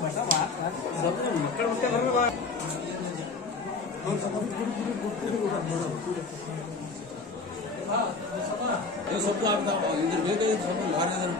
सब इधर भेज सब बाहर इधर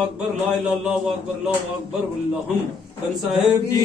अकबर ला इलाहा इल्लल्लाह अकबर अल्लाहु अकबर वल्लाहुम खान साहब जी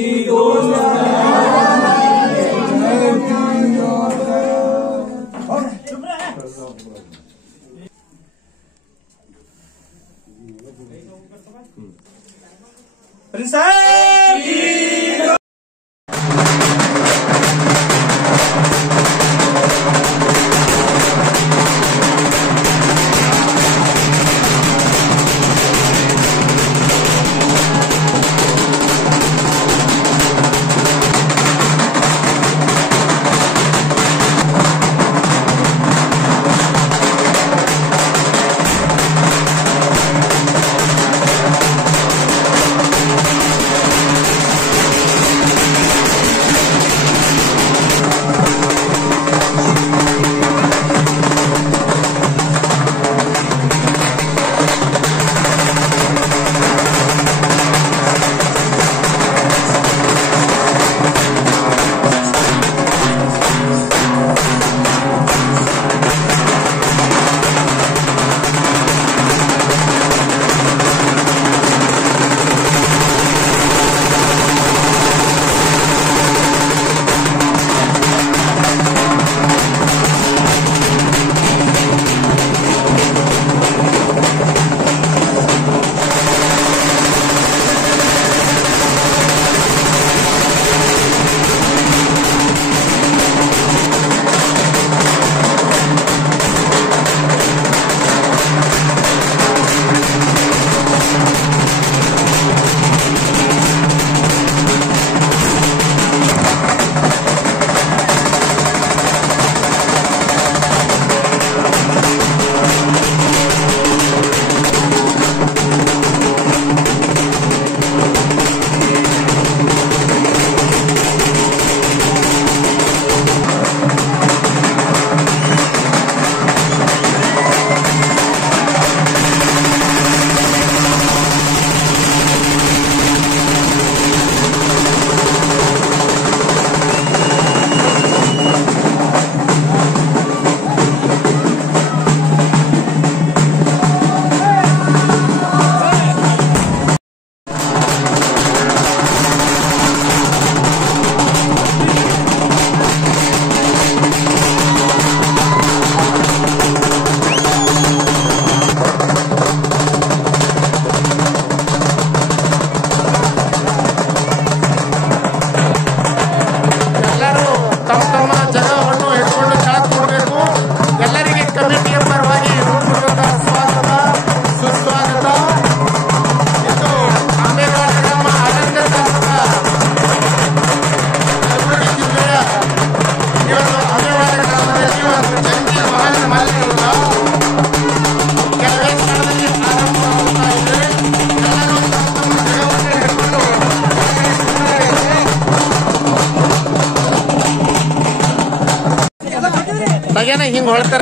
ಏನ ಹಿಂಗ್ ಹೊಳ್ತಾರ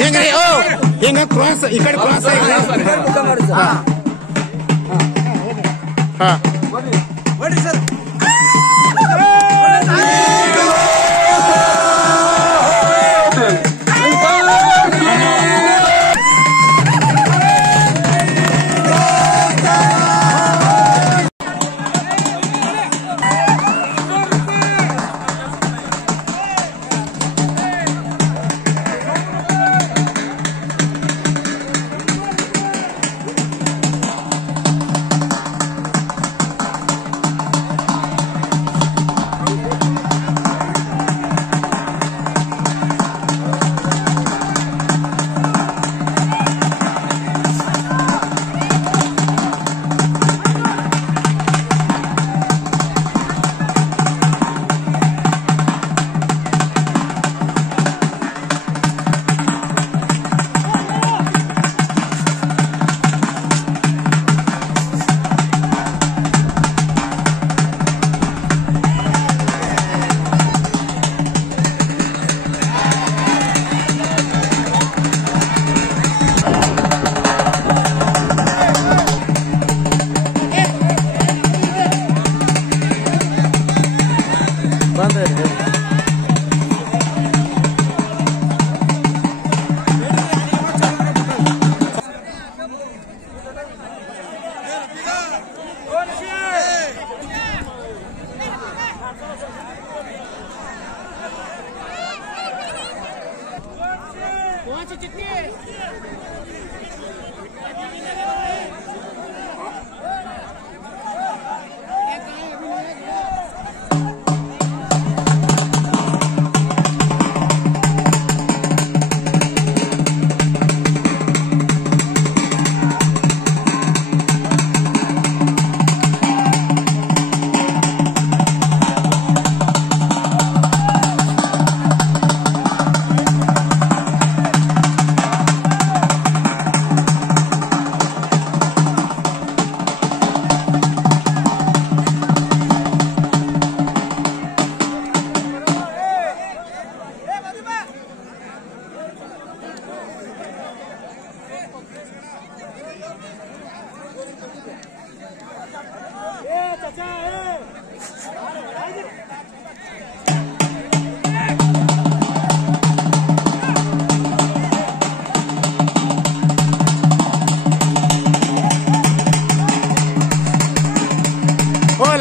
ಹಿಂಗ್ರಿ ಓ ಹಿಂಗ ಕ್ರಾಸ್ ಈ ಕಡೆ ಕ್ರಾಸ್ ಹಾ ಸರ್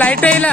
ಲೈಟೇ ಇಲ್ಲ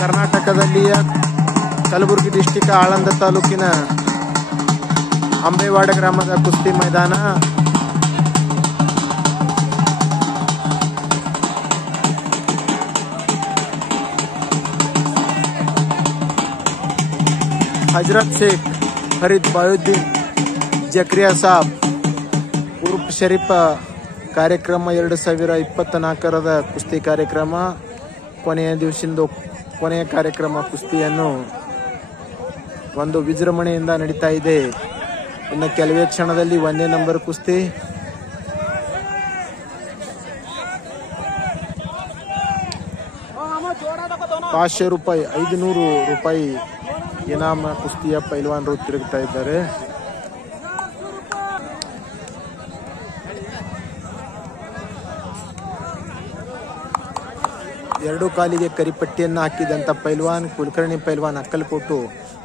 ಕರ್ನಾಟಕದಲ್ಲಿಯ ಕಲಬುರಗಿ ಡಿಸ್ಟಿಕ್ ಆಳಂದ ತಾಲೂಕಿನ ಅಂಬೇವಾಡ ಗ್ರಾಮದ ಕುಸ್ತಿ ಮೈದಾನ. ಹಜರತ್ ಶೇಖ್ ಫರೀದ್ ಬಾಯುದ್ದೀನ್ ಜಕ್ರಿಯಾ ಸಾಬ್ ಉರ್ಫ್ ಶರೀಫ ಕಾರ್ಯಕ್ರಮ 2024ರದ ಕುಸ್ತಿ ಕಾರ್ಯಕ್ರಮ ಕೊನೆಯ ದಿವಸದ ಕೊನೆಯ ಕಾರ್ಯಕ್ರಮ ಕುಸ್ತಿಯನ್ನು ಒಂದು ವಿಜೃಂಭಣೆಯಿಂದ ನಡೀತಾ ಇದೆ. ಇನ್ನು ಕೆಲವೇ ಕ್ಷಣದಲ್ಲಿ 1ನೇ ನಂಬರ್ ಕುಸ್ತಿ. ₹500 ₹500 ಇನಾಮ ಕುಸ್ತಿಯ ಪೈಲ್ವಾನರು ತಿರುಗ್ತಾ ಇದ್ದಾರೆ. ಎರಡು ಕಾಲಿಗೆ ಕರಿಪಟ್ಟಿಯನ್ನು ಹಾಕಿದಂಥ ಪೈಲ್ವಾನ್ ಕುಲಕರ್ಣಿ ಪೈಲ್ವಾನ್ ಅಕ್ಕಲ್ಕೋಟು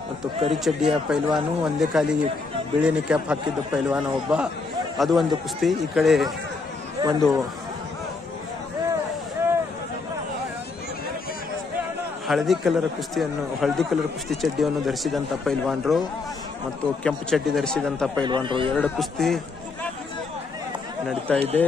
ಮತ್ತು ಕರಿಚಡ್ಡಿಯ ಪೈಲ್ವಾನು, ಒಂದೇ ಕಾಲಿಗೆ ಬಿಳಿನಿ ಕ್ಯಾಪ್ ಹಾಕಿದ್ದ ಪೈಲ್ವಾನ ಒಬ್ಬ. ಅದು ಒಂದು ಕುಸ್ತಿ. ಈ ಕಡೆ ಒಂದು ಹಳದಿ ಕಲರ್ ಕುಸ್ತಿ ಚಡ್ಡಿಯನ್ನು ಧರಿಸಿದಂಥ ಪೈಲ್ವಾನರು ಮತ್ತು ಕೆಂಪು ಚಡ್ಡಿ ಧರಿಸಿದಂಥ ಪೈಲ್ವಾನರು, ಎರಡು ಕುಸ್ತಿ ನಡೀತಾ ಇದೆ.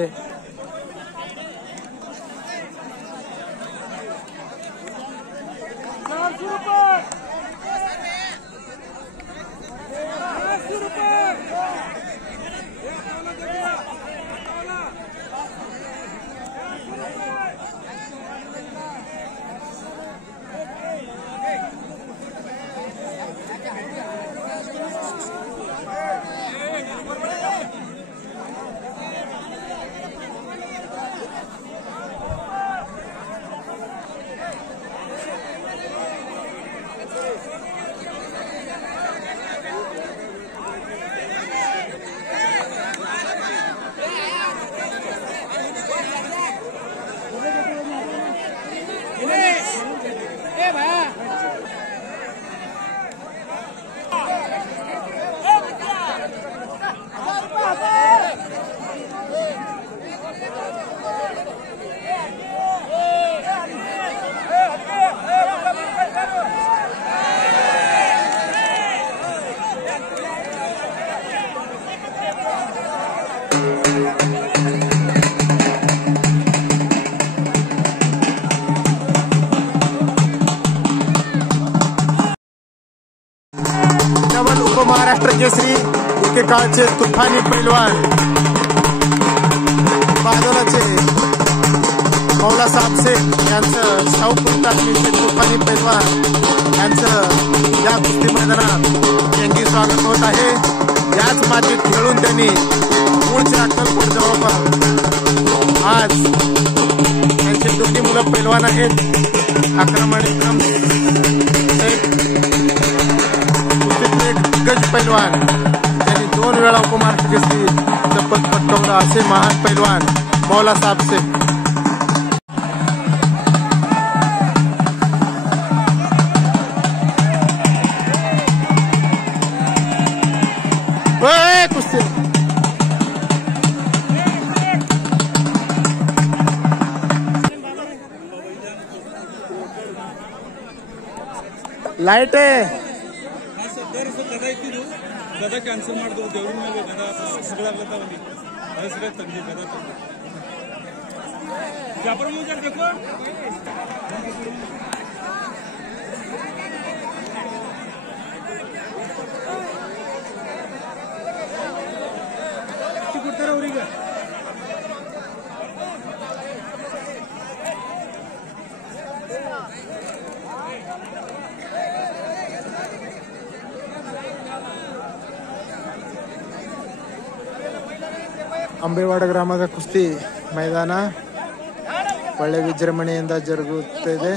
महाराष्ट्र केसरी एकेकाळचे तुफानी पैलवान बाजूलाचे मौलासाहेब शेख यांचं साऊपुरतातले तुफानी पैलवान यांचं या कुस्ती मैदानात जंगी स्वागत होत आहे. याच मातीत खेळून त्यांनी मूळच्या अक्कलकोट जवळपास आज त्यांचे दोन्ही मुलं पैलवान आहेत. अक्रम आणि क्रम दिग्गज पैलवान त्यांनी 2 वेळा उपमहाराष्ट्र केसरी पद पटकावलं असे महान पैलवान मौलासाहेब शेख. कुस्ती लाइट ಗದ ಕ್ಯಾನ್ಸಲ್ ಮಾಡಿದ್ರು ದೇವ್ರ ಮೇಲೆ ಗದ ಸಗಳಾಗ್ಲತ್ತಾವ ಅದು ಸರಿಯಾಗಿ ತಂದಿ ಗದ ತಂದು ಜಾಪರ ಮುಂಜಾಡ್ಬೇಕು. ಅಂಬೇವಾಡ ಗ್ರಾಮದ ಕುಸ್ತಿ ಮೈದಾನ ಒಳ್ಳೆ ವಿಜೃಂಭಣೆಯಿಂದ ಜರುಗುತ್ತಿದೆ.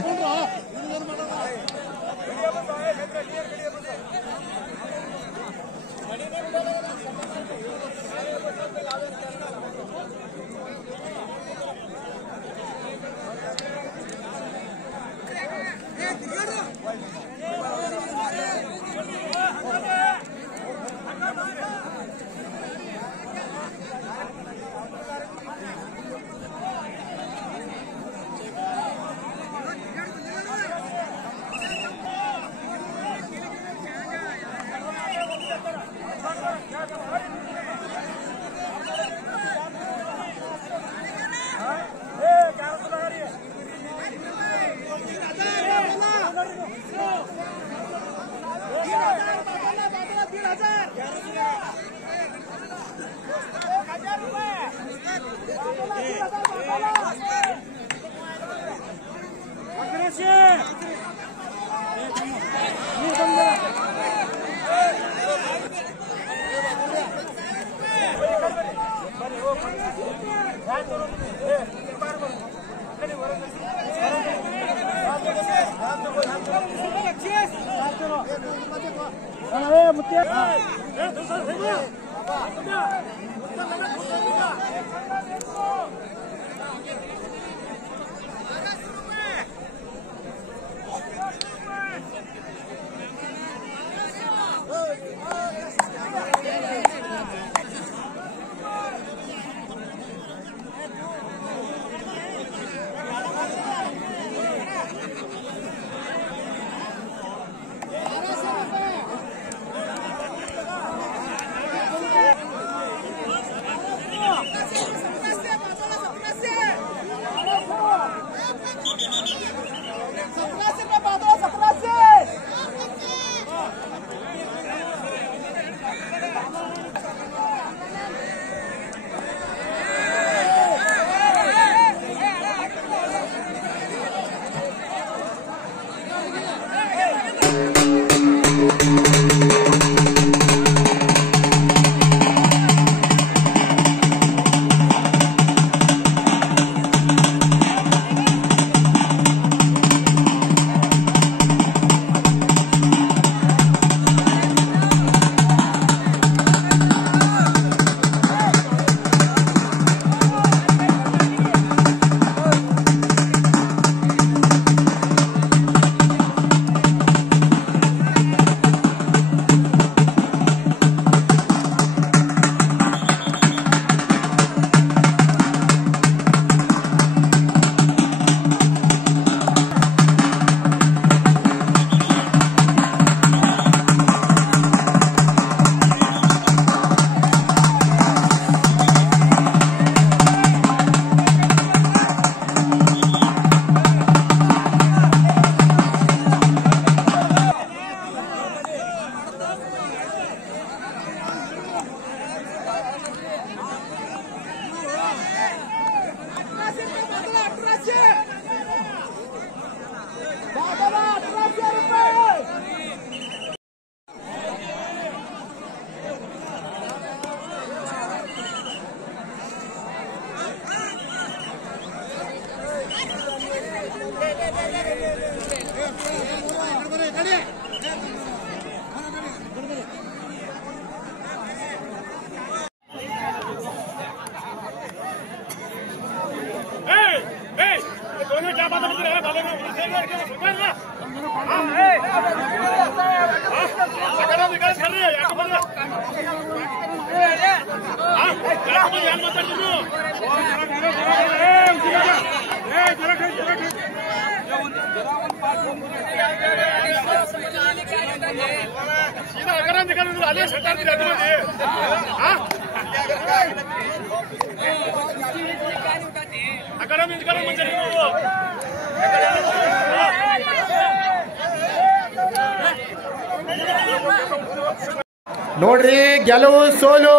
ನೋಡ್ರಿ, ಗೆಲುವು ಸೋಲು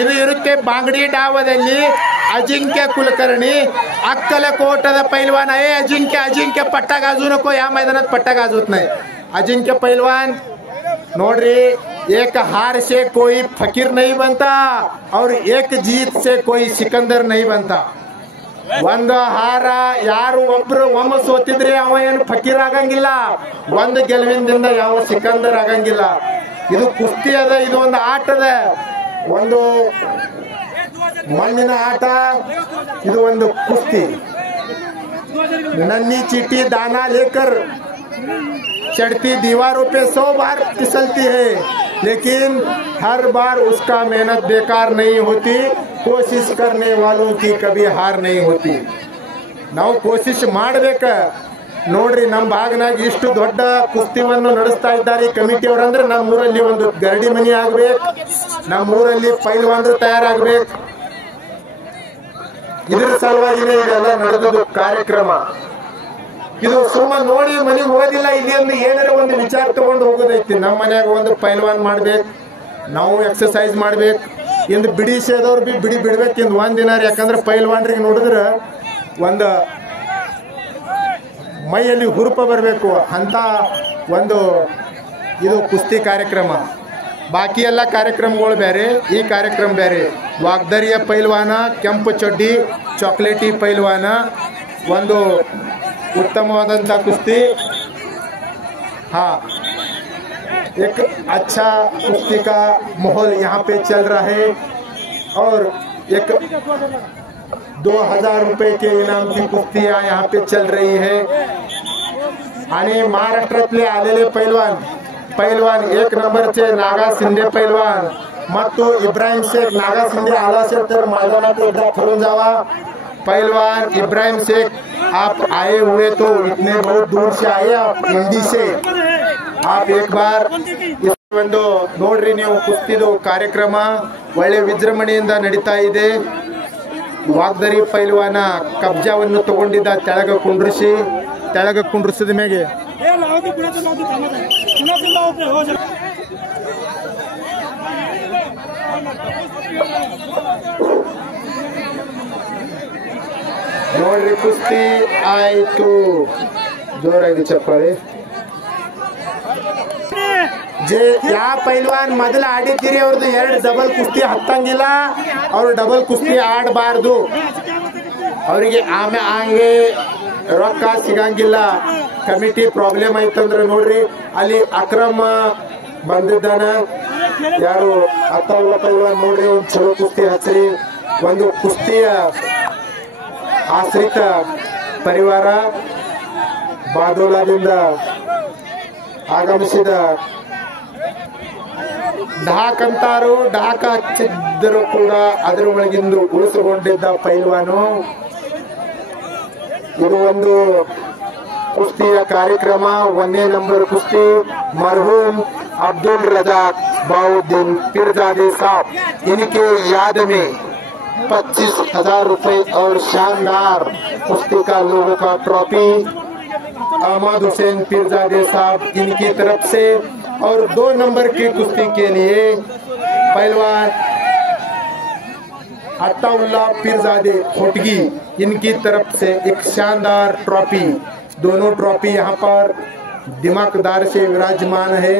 ಇದು ಇರುತ್ತೆ ಬಾಂಗಡಿ ಡಾವದಲ್ಲಿ. अजिंक्य कुलकर्णी अक्कलकोटದ पैलवान आहे. अजिंक्य पट्टा गाजू नको, या मैदानात पट्टा गाजवत नाही. अजिंक्य पैलवान नोड्री एक हार से कोई फकीर नहीं बनता और एक जीत से कोई सिकंदर नहीं बनता. ಒಂದು ಹಾರ ಯಾರು ಒಬ್ರು ಒಮ್ಮೆ ಸೋತಿದ್ರೆ ಅವ ಏನು ಫಕೀರ್ ಆಗಂಗಿಲ್ಲ, ಒಂದು ಗೆಲುವಿನಿಂದ ಯಾವ ಸಿಕಂದರ್ ಆಗಂಗಿಲ್ಲ. ಇದು ಕುಸ್ತಿ ಅದ, ಇದು ಒಂದು ಆಟ ಅದ, ಒಂದು ಮಣ್ಣಿನ ಆಟ, ಇದು ಒಂದು ಕುಸ್ತಿ. नन्ही चीटी दाना लेकर चढ़ती दीवारों पे 100 बार फिसलती है, लेकिन हर बार उसका मेहनत बेकार नहीं होती. कोशिश करने वालों की कभी हार नहीं होती. ನಾವು ಕೋಶಿಶ್ ಮಾಡಬೇಕ. ನೋಡ್ರಿ, ನಮ್ಮ ಭಾಗನಾಗ ಇಷ್ಟು ದೊಡ್ಡ ಕುಸ್ತಿವನ್ನು ನಡೆಸ್ತಾ ಇದ್ದಾರೆ ಕಮಿಟಿ ಅವರಂದ್ರೆ, ನಮ್ಮ ಊರಲ್ಲಿ ಒಂದು ಗರಡಿ ಮನಿ ಆಗ್ಬೇಕು, ನಮ್ಮ ಊರಲ್ಲಿ ಪೈಲ್ವಾನ್ರು ತಯಾರಾಗ್ಬೇಕು. ಇದ್ರ ಸಲುವಾಗಿನೇ ಇದೆಲ್ಲ ನಡೆದದು ಕಾರ್ಯಕ್ರಮ. ಇದು ಸುಮ್ಮ ನೋಡಿ ಮನೆಗೆ ಹೋಗೋದಿಲ್ಲ, ಇಲ್ಲಿ ಒಂದು ಏನಾರ ಒಂದು ವಿಚಾರ ತಗೊಂಡು ಹೋಗೋದೈತಿ. ನಮ್ಮ ಮನ್ಯಾಗ ಒಂದು ಪೈಲ್ವಾನ್ ಮಾಡ್ಬೇಕು, ನಾವು ಎಕ್ಸರ್ಸೈಸ್ ಮಾಡ್ಬೇಕು, ಇಂದು ಬಿಡಿ ಸೇದವ್ರು ಬಿಡಿ ಬಿಡ್ಬೇಕು ಇಂದು ಒಂದಿನ. ಯಾಕಂದ್ರೆ ಪೈಲ್ವಾನ್ರಿಗೆ ನೋಡಿದ್ರ ಒಂದು ಮೈಯಲ್ಲಿ ಹುರುಪ ಬರಬೇಕು ಅಂತ ಒಂದು ಇದು ಕುಸ್ತಿ ಕಾರ್ಯಕ್ರಮ. ಬಾಕಿ ಎಲ್ಲ ಕಾರ್ಯಕ್ರಮಗಳು ಬೇರೆ, ಈ ಕಾರ್ಯಕ್ರಮ ಬೇರೆ. ವಾಗ್ದರಿಯ ಪೈಲ್ವಾನ, ಕೆಂಪು ಚಡ್ಡಿ, ಚಾಕ್ಲೇಟಿ ಪೈಲ್ವಾನ, ಒಂದು उत्तमवादंत कुस्ती. हाँ, एक अच्छा कुश्ती का माहौल यहाँ पे चल रहा है और एक 2000 रुपए के इनाम की कुस्तियाँ यहाँ पे चल रही है. आणि महाराष्ट्रातले आलेले पैलवान 1 नंबरचे नागा शिंदे पैलवान ಮತ್ತು इब्राहिम शेख. नागा शिंदे आला असेल तर मैदानात एकदा खेळून जावा. पहलवान इब्राहिम शेख, आप आए हुए तो इतने बहुत दूर से आए, आप हिंदी से, आप एक बार ಒಂದು ನೋಡ್ರಿ ನೀವು ಕುಸ್ತಿದು ಕಾರ್ಯಕ್ರಮ ಒಳ್ಳೆ ವಿಜೃಂಭಣೆಯಿಂದ ನಡೀತಾ ಇದೆ. ವಾಗ್ದರಿ ಪೈಲ್ವಾನ ಕಬ್ಜಾವನ್ನು ತಗೊಂಡಿದ್ದ, ತೆಳಗ ಕುಂಡ್ರಿಸಿದ ಮೇಲೆ ನೋಡ್ರಿ ಕುಸ್ತಿ ಆಯ್ತು. ಜೋರಾಗಿ ಚಪ್ಪಾಳೆ. ಯಾ ಪೈಲ್ವಾನ್ ಮೊದಲು ಆಡಿದ್ದೀರಿ ಅವ್ರದ್ದು 2 ಡಬಲ್ ಕುಸ್ತಿ ಹತ್ತಂಗಿಲ್ಲ, ಅವ್ರು ಡಬಲ್ ಕುಸ್ತಿ ಆಡಬಾರ್ದು. ಅವರಿಗೆ ಆಮೇಲೆ ರೊಕ್ಕ ಸಿಗಂಗಿಲ್ಲ. ಕಮಿಟಿ ಪ್ರಾಬ್ಲಮ್ ಆಯ್ತಂದ್ರೆ ನೋಡ್ರಿ, ಅಲ್ಲಿ ಅಕ್ರಮ ಬಂದಿದ್ದಾನ. ಯಾರು ಅತ್ತವಲ್ಲ ಪೈಲ್ವಾನ್ ನೋಡ್ರಿ, ಒಂದು ಚಲೋ ಕುಸ್ತಿ ಹಚ್ಚ್ರಿ. ಒಂದು ಕುಸ್ತಿಯ ಆಶ್ರಿತ ಪರಿವಾರ ಬಾದೋಲಾದಿಂದ ಆಗಮಿಸಿದ ಢಾಕ್ ಅಂತಾರು. ಢಾಕ್ ಹಚ್ಚಿದ್ದರೂ ಕೂಡ ಅದರ ಒಳಗಿಂದು ಉಳಿಸಿಕೊಂಡಿದ್ದ ಪೈಲ್ವಾನು. ಇದು ಒಂದು ಕುಸ್ತಿಯ ಕಾರ್ಯಕ್ರಮ. 1ನೇ ನಂಬರ್ ಕುಸ್ತಿ मरहूम अब्दुल रजाक बाउद्दीन पीरजादे साहब, इनके याद में 25,000 रुपए और शानदार कुश्ती का लोगों का ट्रॉफी अहमद हुसैन पीरजादे साहब इनकी तरफ से. और 2 नंबर की कुश्ती के लिए पहलवान अताउल्लाह पीरजादे खोटगी, इनकी तरफ से एक शानदार ट्रॉफी. दोनों ट्रॉफी यहाँ पर दिमागदार से विराजमान है.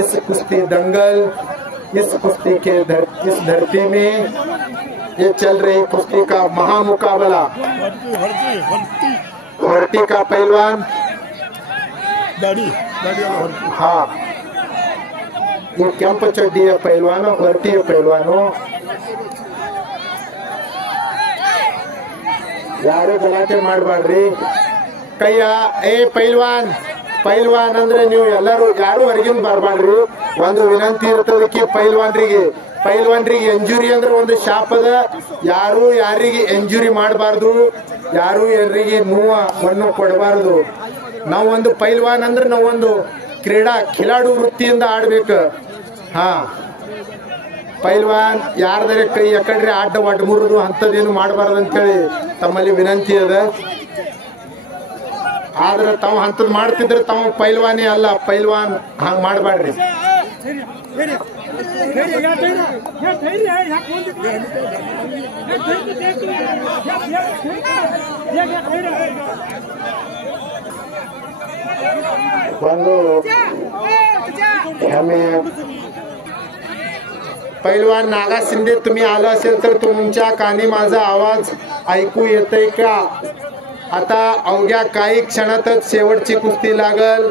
इस कुश्ती दंगल, इस कुश्ती के इस धरती में ये चल रही कुश्ती का महामुकाबला. हर्टी का पहलवान, हाँ, ये ಕೆಂಪು ಚಡ್ಡಿಯ ಪೈಲ್ವಾನ, ಹರ್ಟಿಯ ಪೈಲ್ವಾನು. ಯಾರು ಗಲಾಟೆ ಮಾಡಬಾರ್ರಿ. ಕೈಯ ಏ ಪೈಲ್ವಾನ್ ಅಂದ್ರೆ ನೀವು ಎಲ್ಲರೂ ಯಾರು ಹೊರಗಿಂದ ಬರಬಾರ್ರಿ. ಒಂದು ವಿನಂತಿ ಇರ್ತದಕ್ಕೆ ಪೈಲ್ವಾನ್ರಿಗೆ ಎಂಜುರಿ ಅಂದ್ರೆ ಒಂದು ಶಾಪದ. ಯಾರು ಯಾರಿಗೆ ಎಂಜುರಿ ಮಾಡಬಾರ್ದು, ಯಾರು ಯಾರಿಗೆ ನೋವನ್ನು ಕೊಡಬಾರ್ದು. ನಾವು ಒಂದು ಪೈಲ್ವಾನ್ ಅಂದ್ರೆ ನಾವೊಂದು ಖಿಲಾಡು ವೃತ್ತಿಯಿಂದ ಆಡ್ಬೇಕು. ಹಾ, ಪೈಲ್ವಾನ್ ಯಾರ್ದರೆ ಕೈ ಯಾಕಂದ್ರೆ ಅಡ್ಡ ಮುರಿದು ಅಂತದೇನು ಮಾಡಬಾರ್ದು ಅಂತೇಳಿ ತಮ್ಮಲ್ಲಿ ವಿನಂತಿ ಅದ. ಆದ್ರೆ ತಾವು ಅಂತದ್ ಮಾಡ್ತಿದ್ರೆ ತಾವು ಪೈಲ್ವಾನೇ ಅಲ್ಲ. ಪೈಲ್ವಾನ್ ಹಂಗ ಮಾಡಬೇಡ್ರಿ. ಒಂದು हेमेय पैलवान नागा शिंदे, तुम्ही आला असेल तर तुमच्या कानी माझा आवाज ऐकू येतोय का? आता अवघ्या काही क्षणातच शेवटची कुस्ती लागल.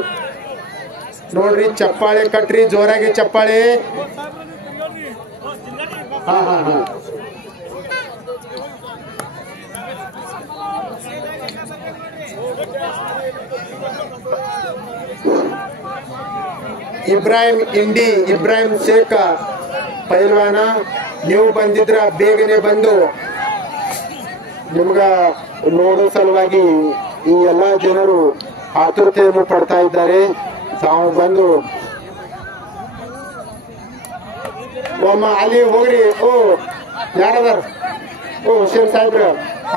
नोड्री चप्पाळे कटरी, जोरागे चप्पाळे. हा हा हा ಇಬ್ರಾಹಿಂ ಶೇಖ ಪೈಲ್ವಾನ, ನೀವು ಬಂದಿದ್ರ ಬೇಗನೆ ಬಂದು ನಿಮ್ಗ ನೋಡೋ ಸಲುವಾಗಿ ಈ ಎಲ್ಲಾ ಜನರು ಆತುರತೆಯನ್ನು ಪಡ್ತಾ ಇದ್ದಾರೆ. ತಾವು ಬಂದು ಒಮ್ಮ ಅಲ್ಲಿ ಹೋಗ್ರಿ. ಓ ಯಾರದಾರ? ಓ ಹುಸೇನ್ ಸಾಹೇಬ್ರ,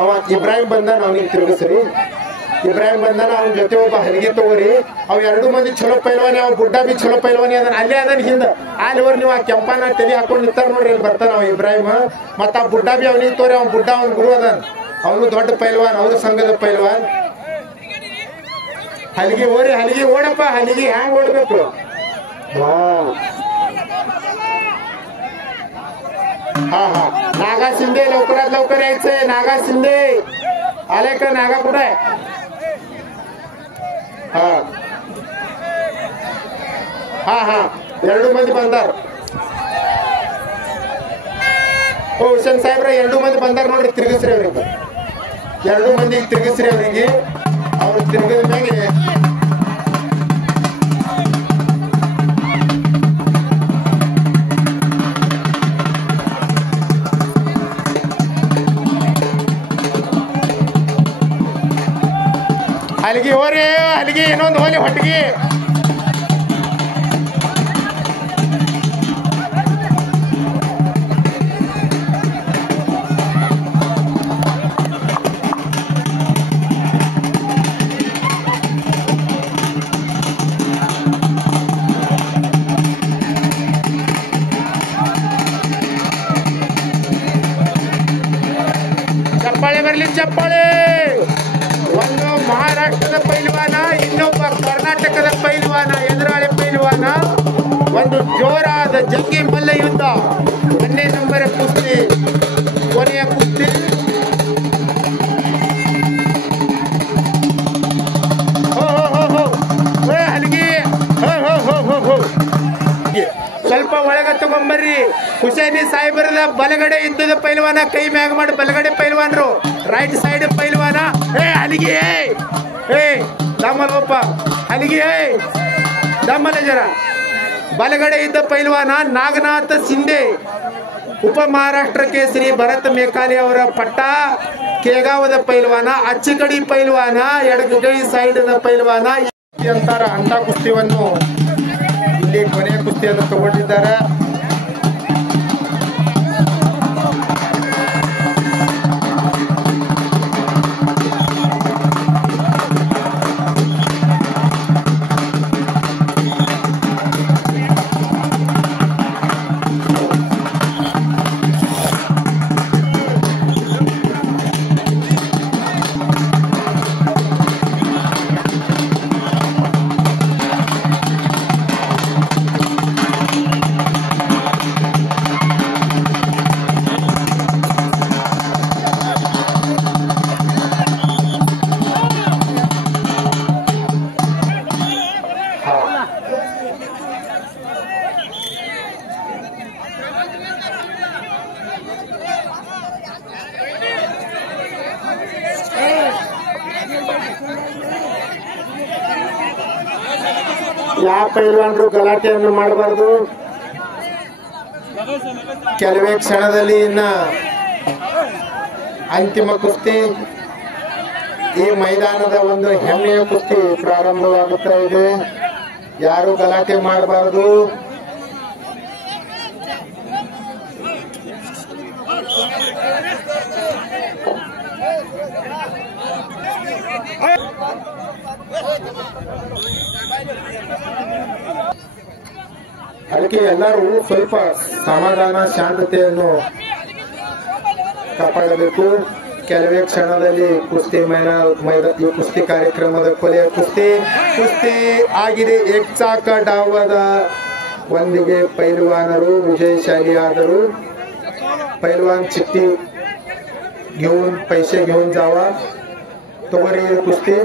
ಅವ ಇಬ್ರಾಹಿಂ ಬಂದಾನ, ಅವನಿಗೆ ತಿರುಗಿಸ್ರಿ. ಇಬ್ರಾಹಿಂ ಬಂದಾನ, ಅವನ ಜೊತೆ ಒಬ್ಬ ಹಲಿಗೆ ತಗೋರಿ. ಅವ್ ಎರಡು ಮಂದಿ ಚಲೋ ಪೈಲ್ವಾನಿ, ಅವ್ ಬುಡ್ಡ ಬಿ ಚಲೋ ಪೈಲ್ವಾನಿ ಅದನ್ನ. ಅಲ್ಲೇ ಅದನ್ ಹಿಂದ ಅಲ್ಲಿವರ್ ನೀವು ಆ ಕೆಂಪನ ತಲೆ ಹಾಕೊಂಡು ನಿಂತಾರ ನೋಡ್ರಿ, ಇಲ್ಲಿ ಬರ್ತಾನ ಅವ ಇಬ್ರಾಹಿಂ. ಮತ್ತ ಆ ಬುಡ್ಡ ಬಿ ಅವನಿಗೆ ತೋರಿ, ಅವ್ನ ಬುಡ್ಡ ಅವ್ನ ಗುರು ಅದನ್, ಅವನು ದೊಡ್ಡ ಪೈಲ್ವಾನ್, ಅವ್ರ ಸಂಘದ ಪೈಲ್ವಾನ್. ಹಲಿಗೆ ಓರಿ, ಹಲಿಗೆ ಓಡಪ್ಪ, ಹಲಿಗೆ ಹ್ಯಾಂಗ್ ಓಡ್ಬೇಕು? हा हा नागा शिंदे, लवकरात लवकर यायचंय. नागा शिंदे आले का? नागा कुठे आहे? हा हा हा ಎರಡು ಮಂದಿ ಬಂದಾರ. ಓ ಹುಸೇನ್ ಸಾಹೇಬ್ರ, ಎರಡು ಮಂದಿ ಬಂದಾರ ನೋಡ್ರಿ, ತಿರುಗಿಸ್ರಿ ಅವ್ರಿಗೆ. ಎರಡು ಮಂದಿ ತಿರುಗಿಸ್ರಿ ಅವರಿಗೆ. ಅವ್ರು ತಿರುಗಿದ ಮ್ಯಾಗೆ ಹಲಿಗೆ ಹೋರಿ, ಹಲಿಗೆ ಇನ್ನೊಂದು ಹೋಲಿ ಹೊಟ್ಟಿಗೆ. ಚಪ್ಪಾಳೆ ಬರಲಿ, ಚಪ್ಪಾಳೆ. ಒಂದು ಮಹಾರಾಷ್ಟ್ರದ ಪೈಲ್ವಾನ, ಇನ್ನೊಬ್ಬ ಕರ್ನಾಟಕದ ಪೈಲ್ವಾನ, ಎದುರಾಳಿ ಪೈಲ್ವಾನ. ಒಂದು ಜೋರಾದ ಜಂಗಿ ಮಲ್ಲ ಯುದ್ಧ. 1ನೇ ನಂಬರ್ ಕುಸ್ತಿ, ಕೊನೆಯ ಕುಸ್ತಿ. ಹಲಿಗೆ ಸ್ವಲ್ಪ ಒಳಗ ತಗೊಂಬರ್ರಿ. ಹುಸೇನಿ ಸಾಹೇಬರದ ಬಲಗಡೆ ಇದ್ದದ ಪೈಲ್ವಾನ ಕೈ ಮ್ಯಾಗ ಮಾಡಿ, ಬಲಗಡೆ ಪೈಲ್ವಾನ್ರು, ರೈಟ್ ಸೈಡ್ ಪೈಲ್ವಾನ. ಹಲಿಗೆ ದಮ್ಮಲಪ್ಪ, ಹಲಿಗೆ ದಮ್ಮಲ ಜರ. ಬಲಗಡೆ ಇದ್ದ ಪೈಲ್ವಾನ ನಾಗನಾಥ ಶಿಂದೆ, ಉಪ ಮಹಾರಾಷ್ಟ್ರ ಕೇಸರಿ ಭರತ್ ಮೇಕಾಲಿ ಅವರ ಪಟ್ಟ. ಕೇಗಾವದ ಪೈಲ್ವಾನ, ಅಚ್ಚಕಡಿ ಪೈಲ್ವಾನ, ಎಡಗೈ ಸೈಡ್ ಪೈಲ್ವಾನ ಅಂತಾರ. ಅಂತ ಕುಸ್ತಿಯನ್ನು ಇಲ್ಲಿ ಕೊನೆಯ ಕುಸ್ತಿಯನ್ನು ತಗೊಂಡಿದ್ದಾರೆ. ಯಾವ ಪೈಲ್ವಾನರು ಗಲಾಟೆಯನ್ನು ಮಾಡಬಾರದು. ಕೆಲವೇ ಕ್ಷಣದಲ್ಲಿ ಇನ್ನ ಅಂತಿಮ ಕುಸ್ತಿ, ಈ ಮೈದಾನದ ಒಂದು ಹೆಮ್ಮೆಯ ಕುಸ್ತಿ ಪ್ರಾರಂಭವಾಗುತ್ತಾ ಇದೆ. ಯಾರು ಗಲಾಟೆ ಮಾಡಬಾರದು. ಅದಕ್ಕೆ ಎಲ್ಲರೂ ಸ್ವಲ್ಪ ಸಮಾಧಾನ, ಶಾಂತತೆಯನ್ನು ಕಾಪಾಡಬೇಕು. ಕೆಲವೇ ಕ್ಷಣದಲ್ಲಿ ಕುಸ್ತಿ ಈ ಕುಸ್ತಿ ಕಾರ್ಯಕ್ರಮದ ಕೊನೆಯ ಕುಸ್ತಿ ಆಗಿದೆ. 1 ಚಾಕ ಡಾವದ ಒಂದಿಗೆ पैलवानरू विजयशाली आदरू पैलवान चिठ्ठी घेऊन पैसे घेऊन जावा तोवरी कुस्ती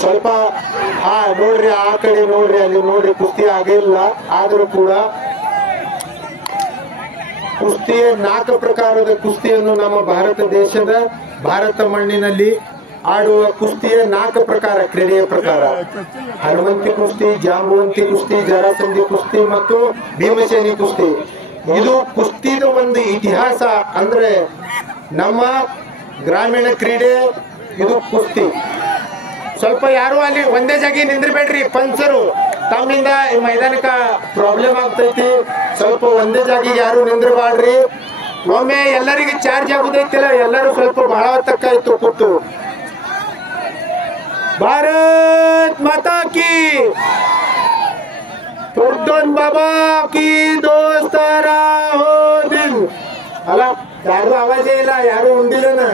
ಸ್ವಲ್ಪ ನೋಡ್ರಿ ಆ ಕಡೆ ನೋಡ್ರಿ ಅಲ್ಲಿ ನೋಡ್ರಿ ಕುಸ್ತಿ ಆಗಿಲ್ಲ ಆದರೂ ಕೂಡ ಕುಸ್ತಿಯ 4 ಪ್ರಕಾರದ ಕುಸ್ತಿಯನ್ನು ನಮ್ಮ ಭಾರತ ದೇಶದ ಭಾರತ ಮಣ್ಣಿನಲ್ಲಿ ಆಡುವ ಕುಸ್ತಿಯ 4 ಪ್ರಕಾರ ಕ್ರೀಡೆಯ ಪ್ರಕಾರ ಹನುಮಂತಿ ಕುಸ್ತಿ ಜಾಂಬುವಂತಿ ಕುಸ್ತಿ ಜರಾಸಂಧಿ ಕುಸ್ತಿ ಮತ್ತು ಭೀಮಸೇನಿ ಕುಸ್ತಿ ಇದು ಕುಸ್ತಿದ ಒಂದು ಇತಿಹಾಸ ಅಂದ್ರೆ ನಮ್ಮ ಗ್ರಾಮೀಣ ಕ್ರೀಡೆ ಇದು ಕುಸ್ತಿ ಸ್ವಲ್ಪ ಯಾರು ಅಲ್ಲಿ ಒಂದೇ ಜಾಗಿ ನಿಂದ್ರಬೇಡ್ರಿ ಪಂಚರು ತಮ್ಮಿಂದ ಈ ಮೈದಾನಕ್ಕ ಪ್ರಾಬ್ಲಮ್ ಆಗ್ತೈತಿ ಸ್ವಲ್ಪ ಒಂದೇ ಜಾಗಿಗೆ ಯಾರು ನಿಂದ್ರಬಾಡ್ರಿ ಒಮ್ಮೆ ಎಲ್ಲರಿಗೆ ಚಾರ್ಜ್ ಆಗುದೈತಿಲ್ಲ ಎಲ್ಲರೂ ಸ್ವಲ್ಪ ಬಹಳ ಹೊತ್ತಕ್ಕಾಯ್ತು ಕೂತು ಭಾರತ್ ಮಾತಾ ಕಿ ಉರ್ದೂನ್ ಬಾಬಾ ಕಿ ದೋಸ್ತರ ಹೋ ದಿಲ್ ಅಲ್ಲ ಯಾರು ಆವಾಜೇ ಇಲ್ಲ ಯಾರು ಉಂಡಿಲ್ಲನ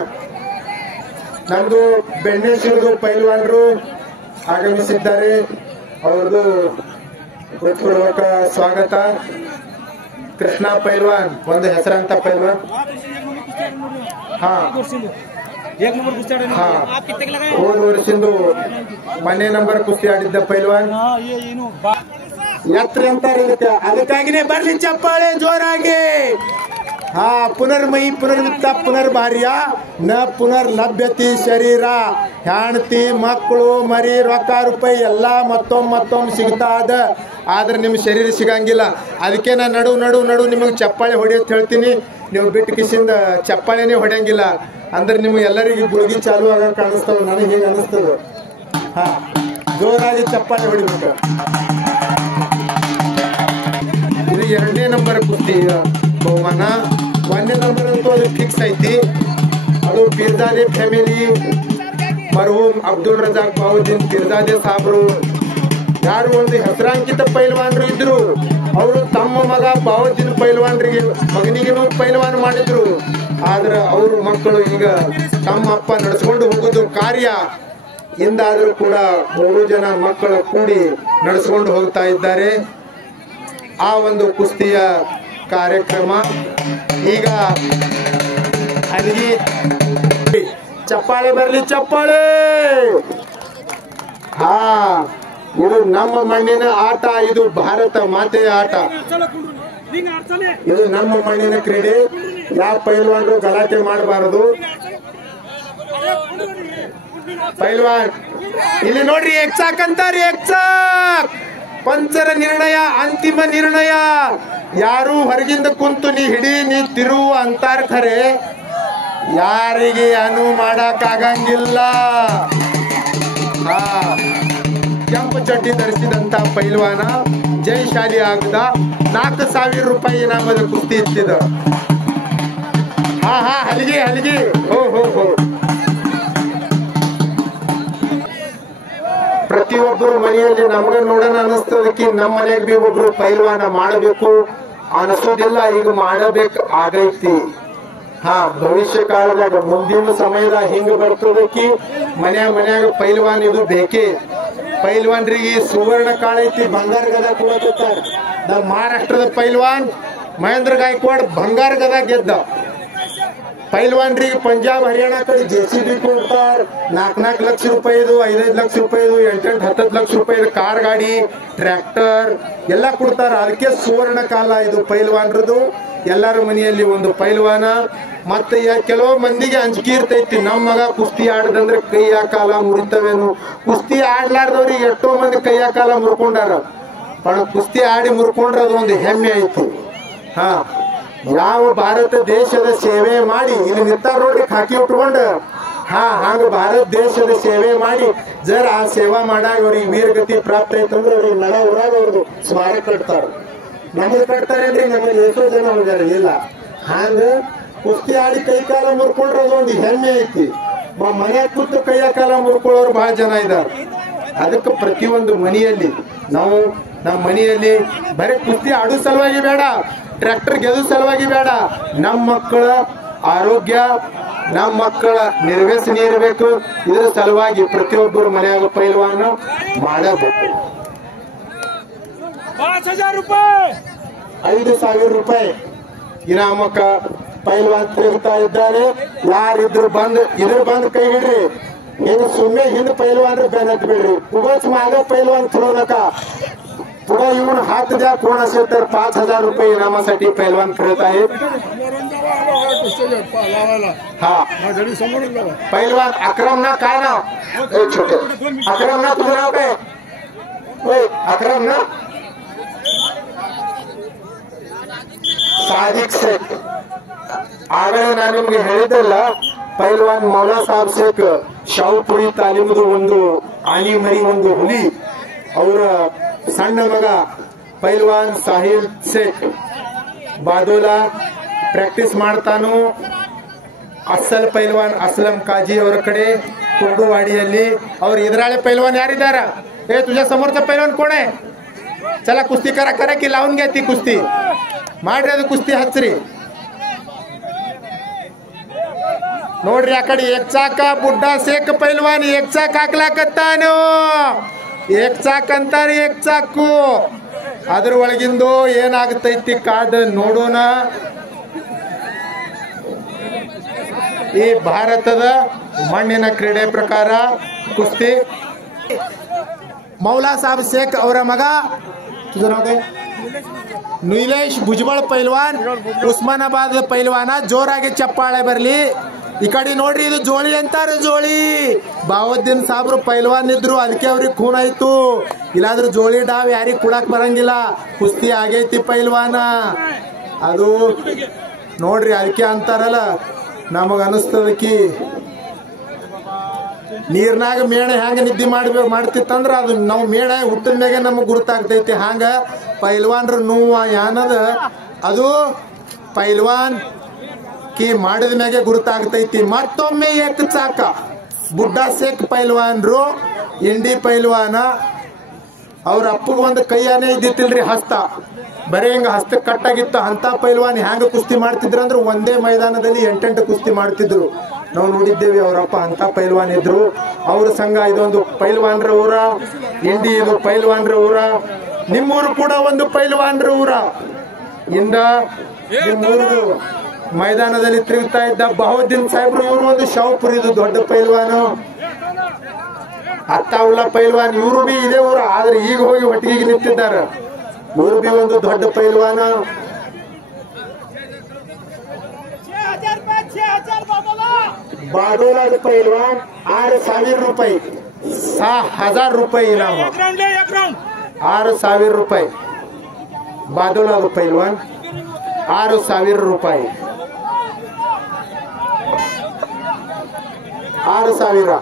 ನಂದು ಬೆಣ್ಣೆಸಿಡಿದು ಪೈಲ್ವಾನರು ಆಗಮಿಸಿದ್ದಾರೆ ಅವ್ರದ್ದು ಹೃತ್ಪೂರ್ವಕ ಸ್ವಾಗತ ಕೃಷ್ಣ ಪೈಲ್ವಾನ್ ಒಂದು ಹೆಸರಂತ ಪೈಲ್ವಾನ್ ಹೋದ ವರ್ಷಿಂದು ಮನೆ ನಂಬರ್ ಕುಸ್ತಿ ಆಡಿದ್ದ ಪೈಲ್ವಾನ್ ಯಾತ್ರೆ ಅಂತಾರೆ ಇದಕ್ಕೆ ಅದಕ್ಕಾಗಿನೇ ಬರ್ಲಿ ಚಪ್ಪಾಳೆ ಜೋರಾಗಿ ಪುನರ್ಮಯಿ ಪುನರ್ವಿತ್ತ ಪುನರ್ಭಾರ್ಯ ನ ಪುನರ್ಲಭ್ಯತಿ ಶರೀರ ಹೆಂಡತಿ ಮಕ್ಕಳು ಮರಿ ರೊಕ್ಕ ರೂಪಾಯಿ ಎಲ್ಲ ಮತ್ತೊಮ್ಮೆ ಸಿಗ್ತಾ ಅದ ಆದ್ರೆ ನಿಮ್ ಶರೀರ ಸಿಗಂಗಿಲ್ಲ ಅದಕ್ಕೆ ನಾ ನಡು ನಡು ನಡು ನಿಮಗೆ ಚಪ್ಪಾಳೆ ಹೊಡಿಯೋದು ಹೇಳ್ತೀನಿ ನೀವು ಬಿಟ್ಟು ಕಿಸಿಂದ ಚಪ್ಪಾಳೆನೇ ಹೊಡೆಯಂಗಿಲ್ಲ ಅಂದ್ರೆ ನಿಮ್ಗೆ ಎಲ್ಲರಿಗೆ ಗುಳಿಗೆ ಚಾಲು ಆಗ ಕಾಣಿಸ್ತವ ನನಗೆ ಹೇಗೆ ಅನಿಸ್ತದ ಜೋರಾಗಿ ಚಪ್ಪಾಳೆ ಹೊಡಿಬೇಕು ಇದು 2ನೇ ನಂಬರ್ ಕುಸ್ತಿ ಬಹುಮಾನ 1ನೇ ನಂಬರ್ ಅಂತೂ ಅದು ಫಿಕ್ಸ್ ಐತಿ ಅದು ಪೀರ್ಜಾದೆ ಫ್ಯಾಮಿಲಿ ಮರ್ಹೂಮ್ ಅಬ್ದುಲ್ ರಜಾಕ್ ಬಾವುದ್ದೀನ್ ಪೀರ್ಜಾದೆ ಸಾಬ್ರು ಯಾರು ಒಂದು ಹೆಸರಾಂಕಿತ ಪೈಲ್ವಾನರು ಇದ್ರು ಅವರು ತಮ್ಮ ಮಗ ಬಾವುದ್ದೀನ್ ಪೈಲ್ವಾನ್ರಿಗೆ ಮಗನಿಗೂ ಪೈಲ್ವಾನ್ ಮಾಡಿದ್ರು ಆದ್ರೆ ಅವ್ರ ಮಕ್ಕಳು ಈಗ ತಮ್ಮ ಅಪ್ಪ ನಡೆಸ್ಕೊಂಡು ಹೋಗೋದು ಕಾರ್ಯ ಇಂದಾದ್ರೂ ಕೂಡ 3 ಜನ ಮಕ್ಕಳು ಕೂಡಿ ನಡೆಸ್ಕೊಂಡು ಹೋಗ್ತಾ ಇದ್ದಾರೆ ಆ ಒಂದು ಕುಸ್ತಿಯ ಕಾರ್ಯಕ್ರಮ ಈಗ ಅಲ್ಲಿಗೆ ಚಪ್ಪಾಳೆ ಬರ್ಲಿ ಚಪ್ಪಾಳೆ ಇದು ನಮ್ಮ ಮಣ್ಣಿನ ಆಟ ಇದು ಭಾರತ ಮಾತೆಯ ಆಟ ಇದು ನಮ್ಮ ಮಣ್ಣಿನ ಕ್ರೀಡೆ ಯಾವ ಪೈಲ್ವಾನರು ಗಲಾಟೆ ಮಾಡಬಾರದು ಪೈಲ್ವಾನ್ ಇಲ್ಲಿ ನೋಡ್ರಿ ಎಕ್ಸಾಕ್ ಅಂತಾರಿ ಎಕ್ಸಾಕ್ ಪಂಚರ ನಿರ್ಣಯ ಅಂತಿಮ ನಿರ್ಣಯ ಯಾರು ಹೊರಗಿಂದ ಕುಂತು ನೀ ಹಿಡಿ ನೀ ತಿರುವು ಅಂತಾರ ಖರೆ ಯಾರಿಗೆ ಅನು ಮಾಡಕ್ ಆಗಂಗಿಲ್ಲ ಕೆಂಪು ಚಡ್ಡಿ ಧರಿಸಿದಂತ ಪೈಲ್ವಾನ ಜಯಶಾಲಿ ಆಗದ 4,000 ರೂಪಾಯಿ ಇನಾಮದ ಕುಸ್ತಿ ಇತ್ತಿದ ಹಲಿಗೆ ಹಲಿಗೆ ಹೋ ಪ್ರತಿಯೊಬ್ಬರು ಮನೆಯಲ್ಲಿ ನಮಗ ನೋಡೋಣ ಅನಿಸ್ತದಕ್ಕೆ ನಮ್ಮ ಮನೆಗೆ ಬಿ ಒಬ್ರು ಪೈಲ್ವಾನ ಮಾಡಬೇಕು ಅನಿಸೋದಿಲ್ಲ ಈಗ ಮಾಡಬೇಕು ಆಗೈತಿ ಭವಿಷ್ಯ ಕಾಲದಾಗ ಮುಂದಿನ ಸಮಯದಾಗ ಹಿಂಗ ಬರ್ತದಕ್ಕಿ ಮನ್ಯಾಗ ಪೈಲ್ವಾನ್ ಇದು ಬೇಕೇ ಪೈಲ್ವಾನ್ರಿಗೆ ಸುವರ್ಣ ಕಾಳ ಐತಿ ಬಂಗಾರ ಗದ ಕೊಡಕತ್ತಾರ ನಮ್ಮ ಮಹಾರಾಷ್ಟ್ರದ ಪೈಲ್ವಾನ್ ಮಹೇಂದ್ರ ಗಾಯಕ್ವಾಡ್ ಬಂಗಾರ ಗದ ಗೆದ್ದ ಪೈಲ್ವಾನ್ರಿಗೆ ಪಂಜಾಬ್ ಹರಿಯಾಣ ಕಡೆ JCB ಕೊಡ್ತಾರ 4 ಲಕ್ಷ ರೂಪಾಯಿದು 5 ಲಕ್ಷ ರೂಪಾಯಿದು 8-10 ಲಕ್ಷ ರೂಪಾಯಿದು ಕಾರ್ ಗಾಡಿ ಟ್ರ್ಯಾಕ್ಟರ್ ಎಲ್ಲ ಕೊಡ್ತಾರ ಅದಕ್ಕೆ ಸುವರ್ಣ ಕಾಲ ಇದು ಪೈಲ್ವಾನ್ರದು ಎಲ್ಲರ ಮನೆಯಲ್ಲಿ ಒಂದು ಪೈಲ್ವಾನ ಮತ್ತೆ ಕೆಲವು ಮಂದಿಗೆ ಅಂಜಿಕೆ ಇರ್ತೈತಿ ನಮ್ಮ ಮಗ ಕುಸ್ತಿ ಆಡದಂದ್ರೆ ಕೈಯ ಕಾಲ ಮುರಿತವೇನು ಕುಸ್ತಿ ಆಡ್ಲಾರ್ದವ್ರಿಗೆ ಎಷ್ಟೋ ಮಂದಿ ಕೈಯ ಕಾಲ ಮುರ್ಕೊಂಡಾರ ಕುಸ್ತಿ ಆಡಿ ಮುರ್ಕೊಂಡ್ರೆ ಅದೊಂದು ಹೆಮ್ಮೆ ಐತಿ ಯಾವ ಭಾರತ ದೇಶದ ಸೇವೆ ಮಾಡಿ ಇಲ್ಲಿ ನಿಂತಾರ ನೋಡ್ರಿ ಖಾಕಿ ಉಟ್ಕೊಂಡು ಹಾಗ ಭಾರತ ದೇಶದ ಸೇವೆ ಮಾಡಿ ಜರ ಆ ಸೇವಾ ಮಾಡಾಗ ಅವ್ರಿಗೆ ವೀರಗತಿ ಪ್ರಾಪ್ತ ಐತಂದ್ರೆ ಅವ್ರಿಗೆ ನಡ ಊರಾಗ ಅವ್ರದ್ದು ಸ್ಮಾರಕ ಕಟ್ತಾರ ನಮಗೆ ಕಟ್ತಾರೆ ಅಂದ್ರೆ ನಮ್ಮಲ್ಲಿ ಎಷ್ಟೋ ಜನ ಹೋಗ್ಯಾರ ಇಲ್ಲ ಹಾಗ ಕುಸ್ತಿ ಆಡಿ ಕೈ ಕಾಲ ಮುರ್ಕೊಂಡ್ರೆ ಅದೊಂದು ಹೆಮ್ಮೆ ಐತಿ ಮನ್ಯಾಗ ಕೂತು ಕೈಯ ಕಾಲ ಮುರ್ಕೊಳ್ಳೋರು ಬಹಳ ಜನ ಇದ್ದಾರೆ ಅದಕ್ಕೆ ಪ್ರತಿಯೊಂದು ಮನೆಯಲ್ಲಿ ನಾವು ನಮ್ಮ ಮನೆಯಲ್ಲಿ ಬರೀ ಕುಸ್ತಿ ಆಡೋ ಸಲುವಾಗಿ ಬೇಡ ಟ್ರ್ಯಾಕ್ಟರ್ ಗೆದ್ದು ಸಲುವಾಗಿ ಬೇಡ ನಮ್ಮ ಮಕ್ಕಳ ಆರೋಗ್ಯ ನಮ್ಮ ಮಕ್ಕಳ ನಿರ್ವ್ಯಸನಿ ಇರಬೇಕು ಇದ್ರ ಸಲುವಾಗಿ ಪ್ರತಿಯೊಬ್ಬರು ಮನೆಯಾಗ ಪೈಲ್ವಾನ ಮಾಡಬೇಕು 5,000 ರೂಪಾಯಿ 5,000 ರೂಪಾಯಿ ಇನಾಮಕ್ಕ ಪೈಲ್ವಾನ್ ತಿರುಗ್ತಾ ಇದ್ದಾರೆ. ಯಾರಿದ್ರು ಬಂದು ಕೈ ಹಿಡ್ರಿ. ಹಿಂಗ ಸುಮ್ಮನೆ ಹಿಂದ್ ಪೈಲ್ವಾನ್ರು ಬೆನ್ ಹತ್ ಬಿಡ್ರಿ. उगाच मागे पैलवान फिरू नका. पुढे येऊन हात द्या कोण असेल तर 5,000 रुपये इनामासाठी पैलवान फिरत आहेत. हा पैलवान अक्रम ना काय नाव छोटे अक्रम ना तुझं नाव काय अक्रम ना ಸಾದಿಕ್ ಶೇಖ್. ಆಗಲೇ ನಾನು ನಿಮ್ಗೆ ಹೇಳಿದ್ದಲ್ಲ ಪೈಲ್ವಾನ್ ಮೌಲಾ ಸಾಬ್ ಶೇಖ್ ಶಾಹುಪುರಿ ತಾಲೀಮದು ಒಂದು ಆನಿ ಮರಿ ಒಂದು ಹುಲಿ ಅವರ ಸಣ್ಣ ಮಗ ಪೈಲ್ವಾನ್ ಸಾಹಿಲ್ ಶೇಖ್ ಬಾದೋಲಾ ಪ್ರಾಕ್ಟೀಸ್ ಮಾಡ್ತಾನು. ಅಸಲ್ ಪೈಲ್ವಾನ್ ಅಸ್ಲಂ ಕಾಜಿ ಅವರ ಕಡೆ ಕುಂಡುವಾಡಿಯಲ್ಲಿ ಅವ್ರ ಎದುರಾಳಿ ಪೈಲ್ವಾನ್ ಯಾರಿದ್ದಾರ? तुझ्या समोरचा पैलवान कोण आहे? चला कुस्ती करा की लावून घ्या ती कुस्ती. ಮಾಡ್ರಿ ಅದು ಕುಸ್ತಿ ಹಚ್ಚ್ರಿ. ನೋಡ್ರಿ ಆ ಕಡೆ एक चाक ಬುಡ್ಡಾ ಶೇಖ್ ಪೈಲ್ವಾನ್ एक चाक ಹಾಕ್ಲಾಕತ್ತಾನು. एक चाक ಅಂತಾರೆ एक चाಕು. ಅದ್ರ ಒಳಗಿಂದು ಏನಾಗುತ್ತೈತಿ ಕಾದ ನೋಡೋಣ. ಈ ಭಾರತದ ಮಣ್ಣಿನ ಕ್ರೀಡೆ ಪ್ರಕಾರ ಕುಸ್ತಿ मौला साहब शेख ಅವರ ಮಗ तुझं नाव काय? निलेश भुजबळ पैलवान उस्मानाबाद पैलवान. ಜೋರಾಗಿ ಚಪ್ಪಾಳೆ ಬರಲಿ. ಈ ಕಡೆ ನೋಡ್ರಿ ಇದು ಜೋಳಿ ಅಂತಾರ ಜೋಳಿ. ಬಾವುದ್ದೀನ್ ಸಾಬ್ರು ಪೈಲ್ವಾನ್ ಇದ್ರು ಅದಕ್ಕೆ ಅವ್ರಿಗೆ ಖೂನ್ ಆಯ್ತು. ಇಲ್ಲಾಂದ್ರೆ ಜೋಳಿ ಡಾವ್ ಯಾರಿಗ್ ಕುಡಕ್ ಬರಂಗಿಲ್ಲ. ಕುಸ್ತಿ ಆಗೈತಿ ಪೈಲ್ವಾನ ಅದು ನೋಡ್ರಿ. ಅದಕ್ಕೆ ಅಂತಾರಲ್ಲ ನಮಗ ಅನಿಸ್ತದಕಿ ನೀರ್ನಾಗ ಮೇಣ ಹೆಂಗ ನಿದ್ದೆ ಮಾಡ್ತಿತ್ತಂದ್ರ ಅದು ನಾವು ಮೇಣ ಹುಟ್ಟಿದ ಮ್ಯಾಗೆ ನಮಗ್ ಗುರುತಾಗ್ತೈತಿ. ಹಂಗ ಪೈಲ್ವಾನ್ರ ನೋವು ಏನದ ಅದು ಪೈಲ್ವಾನ್ ಕಿ ಮಾಡಿದ ಮ್ಯಾಗೆ ಗುರುತಾಗ್ತೈತಿ. ಮತ್ತೊಮ್ಮೆ एक चाक ಬುಡ್ಡಾ ಶೇಖ್ ಪೈಲ್ವಾನ್ರು ಇಂಡಿ ಪೈಲ್ವಾನ ಅವ್ರ ಅಪ್ಪಗ ಒಂದು ಕೈಯಾನೇ ಇದ್ದಿತ್ತಿಲ್ರಿ ಹಸ್ತ. ಬರೀ ಹಿಂಗ ಹಸ್ತ ಕಟ್ಟಾಗಿತ್ತ. ಅಂತ ಪೈಲ್ವಾನ್ ಹ್ಯಾಂಗ ಕುಸ್ತಿ ಮಾಡ್ತಿದ್ರು ಅಂದ್ರೆ ಒಂದೇ ಮೈದಾನದಲ್ಲಿ 8 ಕುಸ್ತಿ ಮಾಡ್ತಿದ್ರು. ನಾವು ನೋಡಿದ್ದೇವೆ ಅವರಪ್ಪ ಅಂತ ಪೈಲ್ವಾನ್ ಇದ್ರು. ಅವ್ರ ಸಂಘ ಇದೊಂದು ಪೈಲ್ವಾನ್ರ ಊರ. ಇಂಡಿ ಇದು ಪೈಲ್ವಾನ್ರ ಊರ. ನಿಮ್ಮೂರು ಕೂಡ ಒಂದು ಪೈಲ್ವಾನ್ರ ಊರ. ಇಂದ ನಿಮ್ಮೂರು ಮೈದಾನದಲ್ಲಿ ತಿರುಗ್ತಾ ಇದ್ದ ಬಹದ್ದೀನ್ ಸಾಹೇಬ್ರು ಇವರು ಒಂದು ಶಾಹುಪುರಿದು ದೊಡ್ಡ ಪೈಲ್ವಾನು. ಅತ್ತಾವುಲ್ಲಾ ಪೈಲ್ವಾನ್ ಇವರು ಬಿ ಇದೇ ಊರ. ಆದ್ರೆ ಈಗ ಹೋಗಿ ಒಟ್ಟಿಗೆ ನಿಂತಿದ್ದಾರೆ. ಇವರು ಬಿ ಒಂದು ದೊಡ್ಡ ಪೈಲ್ವಾನ. बादोला पैलवान 6,000 रुपये 6,000 रुपये इनाम. 6,000 रुपये बादोला पैलवान 6,000 रुपये 6,000.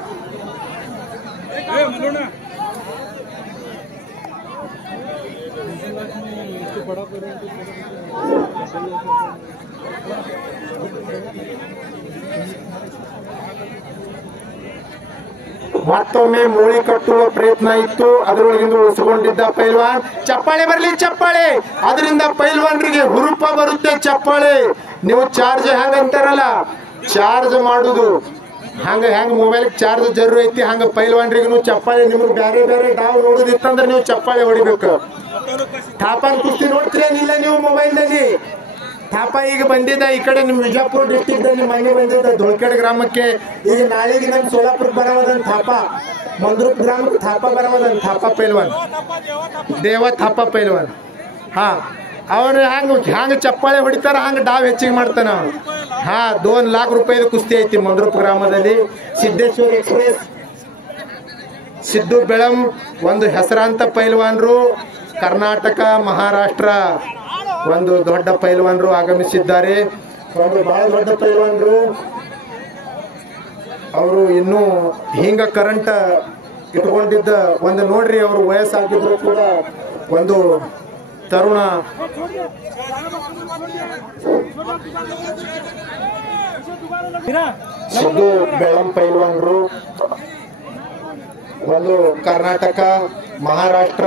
ಮತ್ತೊಮ್ಮೆ ಮೂಳಿ ಕಟ್ಟುವ ಪ್ರಯತ್ನ ಇತ್ತು. ಅದರೊಳಗಿಂದ ಉಳಿಸಿಕೊಂಡಿದ್ದ ಪೈಲ್ವಾನ್. ಚಪ್ಪಾಳೆ ಬರಲಿ ಚಪ್ಪಾಳೆ. ಅದರಿಂದ ಪೈಲ್ವಾನ್ರಿಗೆ ಹುರುಪ ಬರುತ್ತೆ ಚಪ್ಪಾಳೆ. ನೀವು ಚಾರ್ಜ್ ಹೆಂಗಂತಾರಲ್ಲ ಚಾರ್ಜ್ ಮಾಡುದು ಹೆಂಗ ಮೊಬೈಲ್ ಚಾರ್ಜ್ ಜरूर ಐತಿ ಹಂಗ ಪೈಲ್ವಾನ್ರಿಗೂ ಚಪ್ಪಾಳೆ. ನಿಮ್ಗೆ ಬೇರೆ ಬೇರೆ ಡಾವ್ ನೋಡುದಿತ್ತಂದ್ರೆ ನೀವು ಚಪ್ಪಾಳೆ ಹೊಡಿಬೇಕು. ಥಾಪಾನ್ ಕುಸ್ತಿ ನೋಡ್ತೀರೇನಿಲ್ಲ ನೀವು ಮೊಬೈಲ್ನಲ್ಲಿ? ಥಾಪ ಈಗ ಬಂದಿದ್ದ ಈ ಕಡೆ ನಿಮ್ ವಿಜಯಪುರ ಡಿಸ್ಟಿಕ್ ದಲ್ಲಿ ಮನೆ ಬಂದಿದ್ದ ಧೋಳ್ಕೇಡ್ ಗ್ರಾಮಕ್ಕೆ. ಈಗ ನಾಳೆಗೆ ನಮ್ ಸೋಲಾಪುರಕ್ಕೆ ಬರವದನ್ ಥಾಪ. ಮಂದ್ರೂಪ್ ಗ್ರಾಮಕ್ಕೆ ಥಾಪ ಬರವದನ್ ಥಾಪ ಪೈಲ್ವಾನ್ ದೇವ ಥಾಪ ಪೈಲ್ವಾನ್. ಹಾ ಅವ್ರು ಹ್ಯಾಂಗ ಚಪ್ಪಾಳೆ ಹೊಡಿತಾರ ಹಂಗ ಡಾವ್ ಹೆಚ್ಚಿಗೆ ಮಾಡ್ತಾನ. ಹಾ 2 लाख ರೂಪಾಯಿದ ಕುಸ್ತಿ ಐತಿ ಮಂದ್ರೂಪ್ ಗ್ರಾಮದಲ್ಲಿ. ಸಿದ್ದೇಶ್ವರ ಎಕ್ಸ್ಪ್ರೆಸ್ ಸಿದ್ದು ಬೆಳಂ ಒಂದು ಹೆಸರಾಂತ ಪೈಲ್ವಾನ್ರು. ಕರ್ನಾಟಕ ಮಹಾರಾಷ್ಟ್ರ ಒಂದು ದೊಡ್ಡ ಪೈಲ್ವಾನ್ರು ಆಗಮಿಸಿದ್ದಾರೆ. ಒಂದು ಬಹಳ ದೊಡ್ಡ ಪೈಲ್ವಾನ್ರು. ಅವರು ಇನ್ನೂ ಹಿಂಗ ಕರೆಂಟ್ ಇಟ್ಕೊಂಡಿದ್ದ ಒಂದು ನೋಡ್ರಿ. ಅವರು ವಯಸ್ಸಾಗಿದ್ರು ಕೂಡ ಒಂದು ತರುಣ. ಸಿದ್ದು ಬೆಳಂ ಪೈಲ್ವಾನ್ರು ಒಂದು ಕರ್ನಾಟಕ ಮಹಾರಾಷ್ಟ್ರ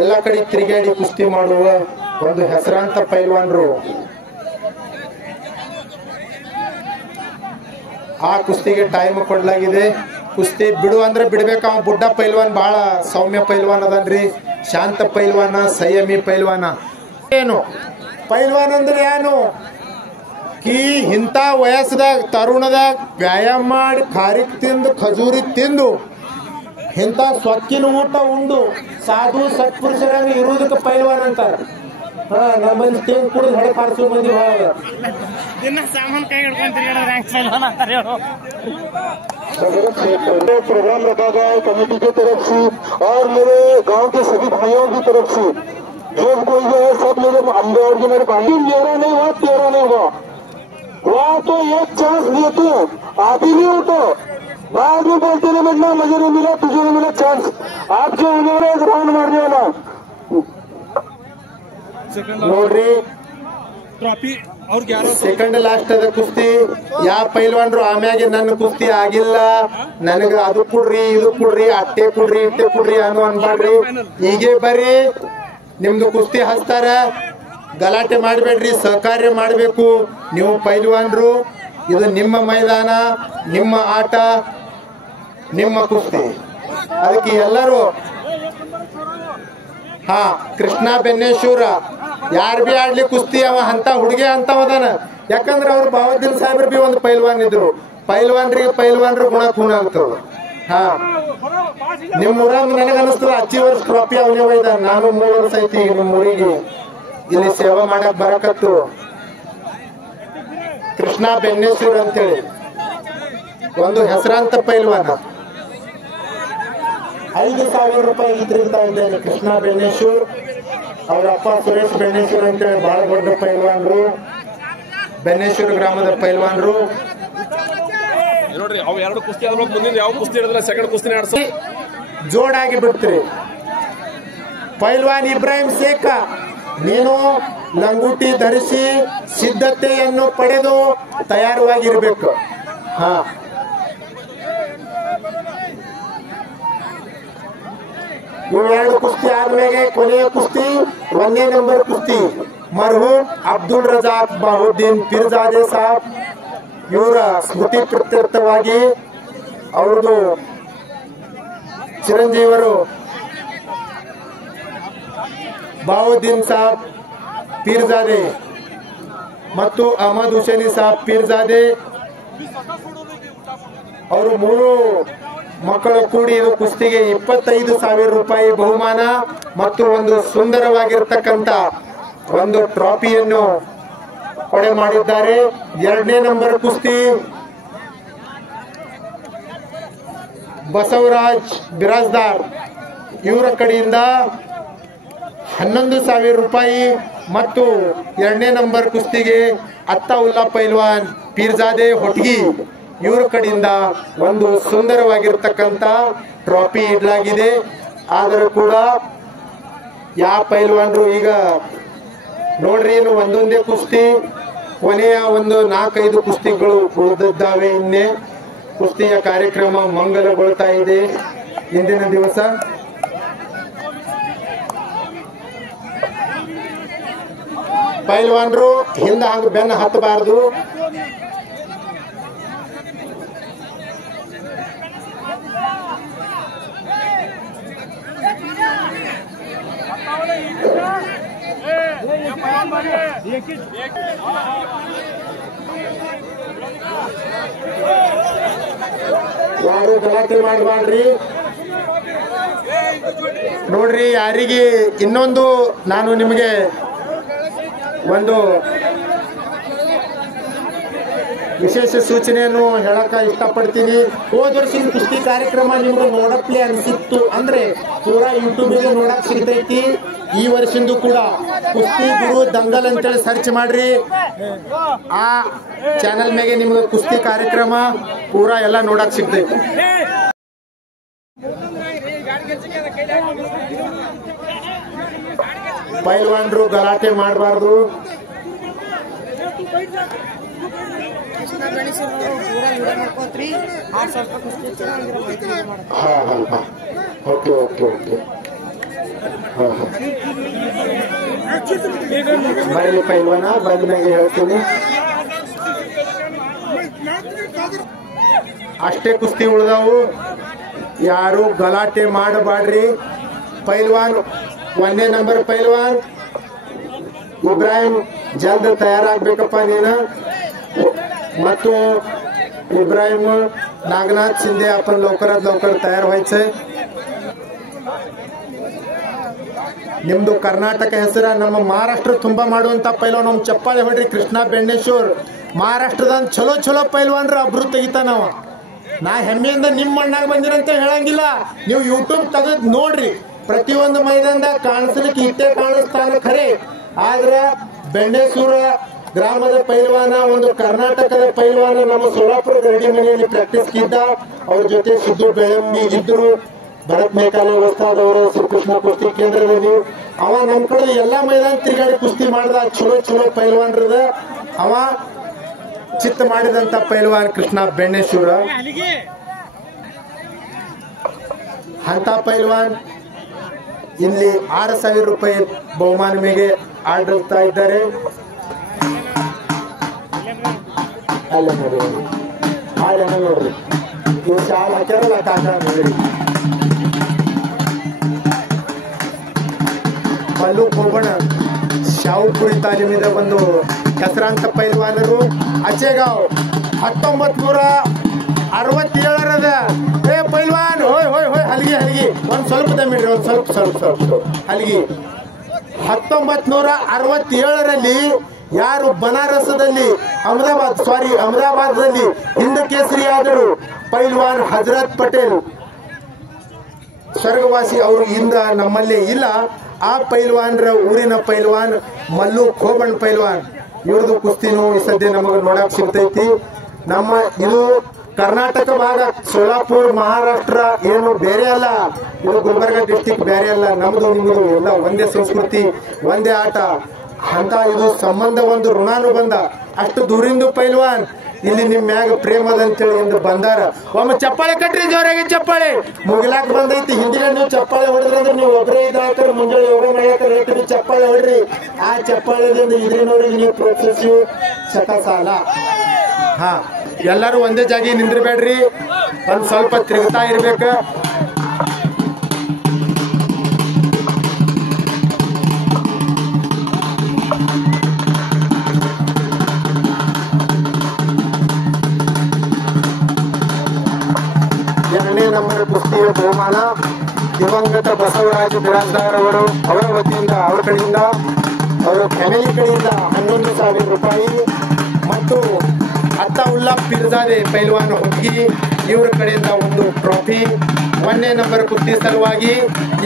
ಎಲ್ಲ ಕಡೆ ತಿರುಗಾಡಿ ಕುಸ್ತಿ ಮಾಡುವ ಒಂದು ಹೆಸರಾಂತ ಪೈಲ್ವಾನ್ರು. ಆ ಕುಸ್ತಿಗೆ ಟೈಮ್ ಕೊಡ್ಲಾಗಿದೆ. ಕುಸ್ತಿ ಬಿಡು ಅಂದ್ರೆ ಬಿಡ್ಬೇಕು. ಅವ ಬುಡ್ಡ ಪೈಲ್ವಾನ್ ಬಹಳ ಸೌಮ್ಯ ಪೈಲ್ವಾನ್ ಅದನ್ರಿ. ಶಾಂತ ಪೈಲ್ವಾನ, ಸಂಯಮಿ ಪೈಲ್ವಾನ. ಏನು ಪೈಲ್ವಾನ್ ಅಂದ್ರೆ ಏನು? ಕಿ ಇಂಥ ವಯಸ್ಸದಾಗ ತರುಣದಾಗ ವ್ಯಾಯಾಮ ಮಾಡಿ ಖಾರಿಕ್ ತಿಂದು ಖಜೂರಿ ತಿಂದು ಇಂಥ ಸೊಕ್ಕಿನ ಊಟ ಉಂಡು ಸಾಧು ಸತ್ಪುರುಷರಾಗಿ ಇರುವುದಕ್ಕೆ ಪೈಲ್ವಾನ್ ಅಂತಾರ. ನಮ್ಮಲ್ಲಿ ತೇನ್ ಕುಡಿದು ಹೊಡೆ ಪಾರಿಸೋ ಮಂದಿ ಭಾಳ सामान कहीं पहलवान प्रोग्राम रखा गया है कमेटी की तरफ से और मेरे गांव के सभी भाइयों की तरफ से। जो कोई जो है सब मेरे अम्बेडकर के मेरे भाई मेरा नहीं हुआ, तेरा नहीं हुआ, वहाँ तो एक चांस देते हैं, आधी नहीं हो तो बाद में बोलते नहीं मिलना, मुझे नहीं मिला, तुझे नहीं मिला चांस। आप जो उन्होंने एक राउंड मारने वाला ನೋಡ್ರಿ, ट्रॉफी और 11 ಸೆಕೆಂಡ್ ಲಾಸ್ಟ್ ಅದ ಕುಸ್ತಿ. ಯಾವ ಪೈಲ್ವಾನ್ರು ಆಮ್ಯಾಗೆ ನನ್ನ ಕುಸ್ತಿ ಆಗಿಲ್ಲ, ನನಗ ಅದು ಕೊಡ್ರಿ ಇದು ಕೊಡ್ರಿ ಅಟ್ಟೆ ಕೊಡ್ರಿ ಇಟ್ಟೆ ಕೊಡ್ರಿ ಅನ್ನೋ ಅನ್ಬಾಡ್ರಿ. ಹೀಗೆ ಬರ್ರಿ, ನಿಮ್ದು ಕುಸ್ತಿ ಹಚ್ತಾರ, ಗಲಾಟೆ ಮಾಡಬೇಡ್ರಿ, ಸಹಕಾರ್ಯ ಮಾಡಬೇಕು. ನೀವು ಪೈಲ್ವಾನ್ರು, ಇದು ನಿಮ್ಮ ಮೈದಾನ, ನಿಮ್ಮ ಆಟ, ನಿಮ್ಮ ಕುಸ್ತಿ. ಅದಕ್ಕೆ ಎಲ್ಲರೂ ಕೃಷ್ಣ ಬೆನ್ನೇಶ್ವರ ಯಾರು ಬಿ ಆಡ್ಲಿ ಕುಸ್ತಿ ಅವ ಅಂತ ಹುಡುಗಿ ಅಂತವದಾನ. ಯಾಕಂದ್ರೆ ಅವ್ರು ಬಾವುದ್ದೀನ್ ಸಾಹೇಬ್ರ ಬಿ ಒಂದು ಪೈಲ್ವಾನ್ ಇದ್ರು. ಪೈಲ್ವಾನ್ರು ಗುಣ ಖೂನ ಆಗ್ತದ. ನಿಮ್ ಊರಾಗ ನನಗನ್ನಿಸ್ತದ ಅಚ್ಚಿ ವರ್ಷ ಟ್ರಾಫಿ ಅವನೇ ಒಯ್ದ. ನಾನು 3 ವರ್ಷ ಐತಿ ಈಗ ನಿಮ್ಮ ಊರಿಗೆ ಇಲ್ಲಿ ಸೇವಾ ಮಾಡಕ್ ಬರಕತ್ತು. ಕೃಷ್ಣ ಬೆನ್ನೇಶ್ವರ ಅಂತೇಳಿ ಒಂದು ಹೆಸರಾಂತ ಪೈಲ್ವಾನ. 5,000 ರೂಪಾಯಿ ಇದ್ರಿಂದ ಇದ್ದೇನೆ. ಕೃಷ್ಣ ಬೆನ್ನೇಶ್ವರ್, ಅವ್ರ ಅಪ್ಪ ಸುರೇಶ್ ಬೆನ್ನೇಶ್ವರ್ ಅಂತೇಳಿ ಬಹಳ ದೊಡ್ಡ ಪೈಲ್ವಾನ್ರು, ಬೆನ್ನೇಶ್ವರ ಗ್ರಾಮದ ಪೈಲ್ವಾನ್ರು. ನೋಡ್ರಿ, ಅವ್ 2 ಕುಸ್ತಿ ಆದ್ರೂ ಮುಂದಿನ ಯಾವ ಕುಸ್ತಿ ಇರೋದಿಲ್ಲ, ಸೆಕೆಂಡ್ ಕುಸ್ತಿನೇ ಆಡ್ಸ ಜೋಡಾಗಿ ಬಿಡ್ತೀರಿ. ಪೈಲ್ವಾನ್ ಇಬ್ರಾಹಿಂ ಶೇಖ, ನೀನು ಲಂಗುಟಿ ಧರಿಸಿ ಸಿದ್ಧತೆಯನ್ನು ಪಡೆದು ತಯಾರವಾಗಿರ್ಬೇಕು. ಇವೆರಡು ಕುಸ್ತಿ ಆದ್ಮೇಲೆ ಕೊನೆಯ ಕುಸ್ತಿ 1ನೇ ನಂಬರ್ ಕುಸ್ತಿ ಮರ್ಹೂಮ್ ಅಬ್ದುಲ್ ರಜಾಕ್ ಬಾಹುದ್ದೀನ್ ಪೀರ್ಜಾದೆ ಸಾಬ್ ಇವರ ಸ್ಮೃತಿ ಪ್ರತ್ಯರ್ಥವಾಗಿ ಅವ್ರದ್ದು ಚಿರಂಜೀವರು ಬಾಹುದ್ದೀನ್ ಸಾಬ್ ಪೀರ್ಜಾದೆ ಮತ್ತು ಅಹಮದ್ ಹುಸೇನಿ ಸಾಬ್ ಪೀರ್ಜಾದೆ ಅವರು 3 ಮಕ್ಕಳು ಕೂಡಿ ಇದು ಕುಸ್ತಿಗೆ 25,000 ರೂಪಾಯಿ ಬಹುಮಾನ ಮತ್ತು ಒಂದು ಸುಂದರವಾಗಿರ್ತಕ್ಕಂಥ ಒಂದು ಟ್ರಾಫಿಯನ್ನು ಕೊಡೆ ಮಾಡಿದ್ದಾರೆ. 2ನೇ ನಂಬರ್ ಕುಸ್ತಿ ಬಸವರಾಜ್ ಬಿರಾಜ್ದಾರ್ ಇವರ ಕಡೆಯಿಂದ 11,000 ರೂಪಾಯಿ ಮತ್ತು 2ನೇ ನಂಬರ್ ಕುಸ್ತಿಗೆ ಅತ್ತಾವುಲ್ಲಾ ಪೈಲ್ವಾನ್ ಪೀರ್ಜಾದೆ ಹೊಟ್ಗಿ ಇವರ ಕಡೆಯಿಂದ ಒಂದು ಸುಂದರವಾಗಿರ್ತಕ್ಕಂಥ ಟ್ರಾಫಿ ಇಡಲಾಗಿದೆ. ಆದರೂ ಕೂಡ ಯಾವ ಪೈಲ್ವಾನ್ರು ಈಗ ನೋಡ್ರಿ, ಇನ್ನು ಒಂದೊಂದೇ ಕುಸ್ತಿ, ಕೊನೆಯ ಒಂದು 4-5 ಕುಸ್ತಿಗಳು ಉಳಿದಿದ್ದಾವೆ. ಇನ್ನೇ ಕುಸ್ತಿಯ ಕಾರ್ಯಕ್ರಮ ಮಂಗಲಗೊಳ್ತಾ ಇದೆ. ಇಂದಿನ ದಿವಸ ಪೈಲ್ವಾನ್ರು ಹಿಂದೆ ಹಂಗ ಬೆನ್ನ ಹತ್ತಬಾರದು. ಯಾರು ಗಲಾಟೆ ಮಾಡಬಾರ್ರಿ. ನೋಡ್ರಿ, ಯಾರಿಗೆ ಇನ್ನೊಂದು ನಾನು ನಿಮಗೆ ಒಂದು ವಿಶೇಷ ಸೂಚನೆಯನ್ನು ಹೇಳಕ ಇಷ್ಟಪಡ್ತೀನಿ. ಹೋದ ವರ್ಷದ ಕುಸ್ತಿ ಕಾರ್ಯಕ್ರಮ ನಿಮ್ಗೆ ನೋಡಪ್ಲೆ ಅನಿಸಿತ್ತು ಅಂದ್ರೆ ಪೂರಾ ಯೂಟ್ಯೂಬಿಗೆ ನೋಡಕ್ ಸಿಗ್ತೈತಿ. ಈ ವರ್ಷದಿಂದ ಕೂಡ ಕುಸ್ತಿ ಗುರು ದಂಗಲ್ ಅಂತೇಳಿ ಸರ್ಚ್ ಮಾಡ್ರಿ. ಆ ಚಾನೆಲ್ ಮೇಲೆ ನಿಮ್ಗೆ ಕುಸ್ತಿ ಕಾರ್ಯಕ್ರಮ ಪೂರಾ ಎಲ್ಲ ನೋಡಕ್ ಸಿಗ್ತೈತಿ. ಪೈಲ್ವಾನ್ರು ಗಲಾಟೆ ಮಾಡಬಾರ್ದು. ಓಕೆ ಓಕೆ ಓಕೆ ಬರಲಿ ಪೈಲ್ವಾನ, ಬಂದ ಮ್ಯಾಗೆ ಹೇಳ್ತೀನಿ. ಅಷ್ಟೇ ಕುಸ್ತಿ ಉಳಿದವು, ಯಾರು ಗಲಾಟೆ ಮಾಡಬಾಡ್ರಿ. ಪೈಲ್ವಾನ್ ಒಂದನೇ ನಂಬರ್ ಪೈಲ್ವಾನ್ ಇಬ್ರಾಹಿಂ ಜಲ್ದ್ ತಯಾರಾಗ್ಬೇಕಪ್ಪ ನೀನು. ಮತ್ತು ಇಬ್ರಾಹಿಂ नागनाथ शिंदे आपण लवकरात लवकर तयार व्हायचंय. ನಿಮ್ದು ಕರ್ನಾಟಕ ಹೆಸರ ನಮ್ಮ ಮಹಾರಾಷ್ಟ್ರ ತುಂಬಾ ಮಾಡುವಂತ ಪೈಲ್ವಾನ್ ನಮ್ ಚಪ್ಪಾಳೆ ಹೊಡ್ರಿ. ಕೃಷ್ಣ ಬೆಣ್ಣೇಶ್ವರ್ ಮಹಾರಾಷ್ಟ್ರದ ಚಲೋ ಚಲೋ ಪೈಲ್ವಾನ್ರ ಅಬ್ರು ತೆಗಿತಾನವ. ನಾ ಹೆಮ್ಮೆಯಿಂದ ನಿಮ್ಮ ಮಣ್ಣಾಗ ಬಂದಿರಂತ ಹೇಳಂಗಿಲ್ಲ, ನೀವು ಯೂಟ್ಯೂಬ್ ತೆಗೆದ್ ನೋಡ್ರಿ. ಪ್ರತಿಯೊಂದು ಮೈದಾನದಾಗ ಕಾಣಿಸ್ಲಿಕ್ಕೆ ಇಟ್ಟೆ ಕಾಣಿಸ್ತಾನ ಖರೆ, ಆದ್ರ ಬೆಣ್ಣೇಶ್ವರ ಗ್ರಾಮದ ಪೈಲ್ವಾನ ಒಂದು ಕರ್ನಾಟಕದ ಪೈಲ್ವಾನ ನಮ್ಮ ಸೋಲಾಪುರ ಗರಡಿ ಮನೆಯಲ್ಲಿ ಪ್ರಾಕ್ಟೀಸ್ ಇದ್ದ. ಅವ್ರ ಜೊತೆ ಸಿದ್ದು ಬೆಳಂಬಿ ಇದ್ರು, ಭರತ್ ಮೇಕಾಲೆ ವಸ್ತಾದವರ ಶ್ರೀಕೃಷ್ಣ ಕುಸ್ತಿ ಕೇಂದ್ರದಲ್ಲಿ. ಅವ ನಮ್ ಕಡೆ ಎಲ್ಲಾ ಮೈದಾನ ತಿರುಗಾಡಿ ಕುಸ್ತಿ ಮಾಡಿದ ಚಲೋ ಚಲೋ ಪೈಲ್ವಾನ್ರದ. ಅವ ಚಿತ್ತ ಮಾಡಿದಂತ ಪೈಲ್ವಾನ್ ಕೃಷ್ಣ ಬೆಣ್ಣೇಶ್ವರ. ಅಂತ ಪೈಲ್ವಾನ್ ಇಲ್ಲಿ 6,000 ರೂಪಾಯಿ ಬಹುಮಾನ ಮೇಲೆ ಆಡಿಸ್ತಾ ಇದ್ದಾರೆ. ಅಲ್ಲ ನೋಡಿ ಹಾಡನ್ನ ನೋಡ್ರಿ, ಇವು ಶಾಲೆ ಹಾಕ್ಯಾರಲ್ಲ ಕಾಕ ನೋಡ್ರಿ. ಮಲ್ಲು ಕೋಬಣ ಶಾವುಪುರಿ ತಾಲೀಮಿದ ಒಂದು ಹೆಸರಾಂತ ಪೈಲ್ವಾನರು. ಅಚೇಗಾವ್ 1967ರದ ಏ ಪೈಲ್ವಾನ್ ಹೋಯ್ ಹೋಯ್ ಹೋಯ್ ಹಲ್ಗಿ ಹಲ್ಗಿ ಒಂದ್ ಸ್ವಲ್ಪ ದಮ್ಮಿಡ್ರಿ, ಒಂದ್ ಸ್ವಲ್ಪ ಹಲ್ಗಿ. 1967ರಲ್ಲಿ ಯಾರು ಬನಾರಸದಲ್ಲಿ ಅಹಮದಾಬಾದ್ದಲ್ಲಿ ಹಿಂದೂ ಕೇಸರಿ ಆದರು ಪೈಲ್ವಾನ್ ಹಜರತ್ ಪಟೇಲ್ ಸ್ವರ್ಗವಾಸಿ. ಅವರು ಇಂದ ನಮ್ಮಲ್ಲಿ ಇಲ್ಲ. ಆ ಪೈಲ್ವಾನ್ರ ಊರಿನ ಪೈಲ್ವಾನ್ ಮಲ್ಲು ಖೋಬಣ್ ಪೈಲ್ವಾನ್. ಇವ್ರದ್ದು ಕುಸ್ತಿನೂ ಈ ಸದ್ಯ ನಮಗ ನೋಡಕ್ ಸಿಗ್ತೈತಿ. ನಮ್ಮ ಇದು ಕರ್ನಾಟಕ ಭಾಗ, ಸೋಲಾಪುರ್ ಮಹಾರಾಷ್ಟ್ರ ಏನು ಬೇರೆ ಅಲ್ಲ, ಇದು ಗುಲ್ಬರ್ಗ ಡಿಸ್ಟಿಕ್ ಬೇರೆ ಅಲ್ಲ. ನಮ್ದು ನಿಮ್ದು ಎಲ್ಲ ಒಂದೇ ಸಂಸ್ಕೃತಿ, ಒಂದೇ ಆಟ ಅಂತ. ಇದು ಸಂಬಂಧ ಒಂದು ಋಣಾನುಬಂಧ. ಅಷ್ಟು ದೂರಿಂದ ಪೈಲ್ವಾನ್ ಇಲ್ಲಿ ನಿಮ್ ಮ್ಯಾಗ ಪ್ರೇಮದಂತೇಳಿ ಎಂದು ಬಂದಾರ. ಒಮ್ಮೆ ಚಪ್ಪಾಳೆ ಕಟ್ರಿ, ಜೋರಾಗಿ ಚಪ್ಪಾಳೆ. ಮುಗಿಲಾಕ್ ಬಂದೈತಿ, ಹಿಂದಿನ ನೀವು ಚಪ್ಪಾಳೆ ಹೊಡೆದ್ರಂದ್ರೆ ನೀವು ಒಬ್ಬರೇ ಇದಾಕರ್ ಮುಂಜಾನೆ ಯೋಗ ಮಾಡ್ಯಾಕ ಹೇಳ್ತೀವಿ. ಚಪ್ಪಾಳೆ ಹೊಡ್ರಿ. ಆ ಚಪ್ಪಾಳೆದಿಂದ ಇದ್ರಿನವ್ರಿಗೆ ನೀವು ಪ್ರೋತ್ಸಾಹಿಸಿ ಶತಸಾಲ. ಹಾ, ಎಲ್ಲರೂ ಒಂದೇ ಜಾಗಿ ನಿಂದಿರ್ಬೇಡ್ರಿ, ಒಂದ್ ಸ್ವಲ್ಪ ತಿರುಗ್ತಾ ಇರ್ಬೇಕ. ಎರಡನೇ ನಂಬರ್ ಕುಸ್ತಿಯ ಬಹುಮಾನ ದಿವಂಗತ ಬಸವರಾಜ ಬಿರಾಜ್ದಾರ್ ಅವರು, ಅವರ ವತಿಯಿಂದ, ಅವರ ಕಡೆಯಿಂದ, ಅವರ ಫ್ಯಾಮಿಲಿ ಕಡೆಯಿಂದ 11,000 ರೂಪಾಯಿ. ಮತ್ತು ಅತ್ತಾವುಲ್ಲಾ ಪಿರ್ಜಾದೆ ಪೈಲ್ವಾನ್ ಹುಗ್ಗಿ ಇವರ ಕಡೆಯಿಂದ ಒಂದು ಟ್ರೋಫಿ. ಒಂದನೇ ನಂಬರ್ ಕುಸ್ತಿ ಸಲುವಾಗಿ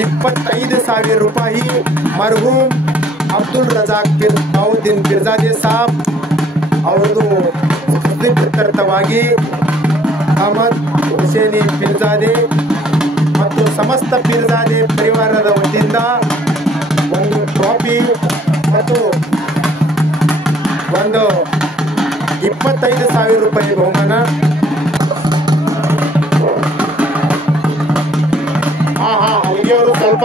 25,000 ರೂಪಾಯಿ ಮರ್ಹೂಮ್ ಅಬ್ದುಲ್ ರಜಾಕ್ ದಾವುದ್ದೀನ್ ಪಿರ್ಜಾದೆ ಸಾಬ್ ಅವರದು ಪ್ರೀತ್ಯರ್ಥವಾಗಿ ಅಹಮದ್ ಹುಸೇನಿ ಪಿರ್ಜಾದೆ ಮತ್ತು ಸಮಸ್ತ ಪಿರ್ಜಾದೆ ಪರಿವಾರದ ವತಿಯಿಂದ ಒಂದು ಟ್ರೋಫಿ ಮತ್ತು ಒಂದು 25,000 ರೂಪಾಯಿ ಬಹುಮಾನ. ಅಲ್ಲಿಗೆ ಅವರು ಸ್ವಲ್ಪ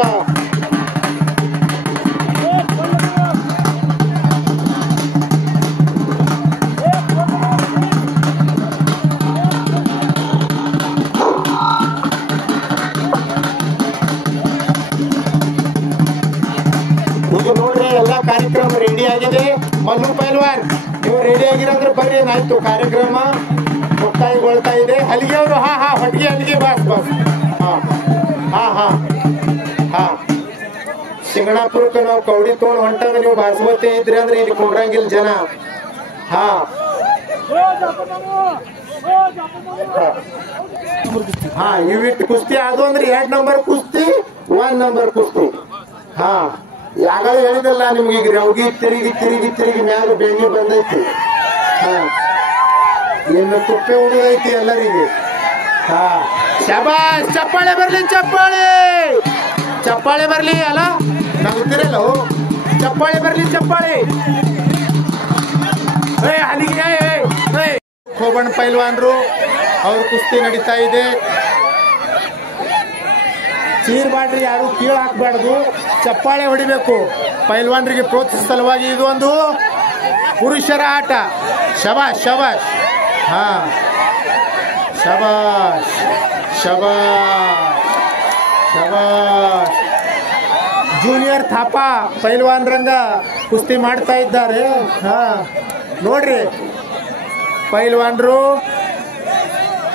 ಈಗ ನೋಡ್ರಿ, ಎಲ್ಲಾ ಕಾರ್ಯಕ್ರಮ ರೆಡಿ ಆಗಿದೆ. ಮಲ್ಲು ಪೈಲ್ವಾನ್ ನೀವು ರೆಡಿ ಆಗಿರೋದ್ರ ಬರ್ರಿ, ಏನಾಯ್ತು ಕಾರ್ಯಕ್ರಮ ಮುಕ್ತಾಯಗೊಳ್ತಾ ಇದೆ. ಹಲಿಗೆ ಅವರು ಹೊಟ್ಟಿಗೆ ಹಲಿಗೆ ಬಾಸ್ ಸಿಂಗಣಾಪುರಕ್ಕೆ ನಾವು ಕೌಡಿ ತೊಗೊಂಡು ಹೊಂಟಾಗ ನೀವು ಬಾಸ್ಮತಿ ಇದ್ರಿ ಅಂದ್ರೆ ಇಲ್ಲಿ ಕೊಡ್ರಂಗಿಲ್ಲ ಜನ. ಇವಿಟ್ಟು ಕುಸ್ತಿ ಅದು ಅಂದ್ರೆ 2 ನಂಬರ್ ಕುಸ್ತಿ, 1 ನಂಬರ್ ಕುಸ್ತಿ. ಯಾಗಲೇ ಹೇಳಿದಲ್ಲ ನಿಮ್ಗೆ, ಈಗ ರೌಗಿ ತಿರುಗಿ ತಿರುಗಿ ತಿರುಗಿ ಮ್ಯಾಗ ಬೆಣ್ಣೆ ಬಂದೈತಿ. ಇನ್ನು ತುಪ್ಪೆ ಉಳಿದೈತಿ ಎಲ್ಲರಿಗೆ. ಶಬಾಷ್, ಚಪ್ಪಾಳೆ ಬರ್ಲಿ, ಚಪ್ಪಾಳೆ ಚಪ್ಪಾಳೆ ಬರ್ಲಿ. ಅಲ್ಲ ನಗುತ್ತಿರಲ್ಲ, ಚಪ್ಪಾಳೆ ಬರ್ಲಿ, ಚಪ್ಪಾಳೆ. ಅಲ್ಲಿಗೆ ಖೋಬಣ್ ಪೈಲ್ವಾನ್ರು ಅವ್ರ ಕುಸ್ತಿ ನಡೀತಾ ಇದೆ. ಚೀರ್ ಮಾಡ್ರಿ, ಯಾರು ಕೀಳು ಹಾಕ್ಬಾರ್ದು, ಚಪ್ಪಾಳೆ ಹೊಡಿಬೇಕು. ಪೈಲ್ವಾನ್ರಿಗೆ ಪ್ರೋತ್ಸಾಹ ಸಲುವಾಗಿ ಇದು ಒಂದು ಪುರುಷರ ಆಟ. ಶಬಾಷ್ ಶಬಾಷ್. ಶಬಾಷ್ ಶಬಾಷ್ ಶಬಾಷ್. ಜೂನಿಯರ್ ಥಾಪಾ ಪೈಲ್ವಾನ್ ರಂಗ ಕುಸ್ತಿ ಮಾಡ್ತಾ ಇದ್ದಾರೆ. ನೋಡ್ರಿ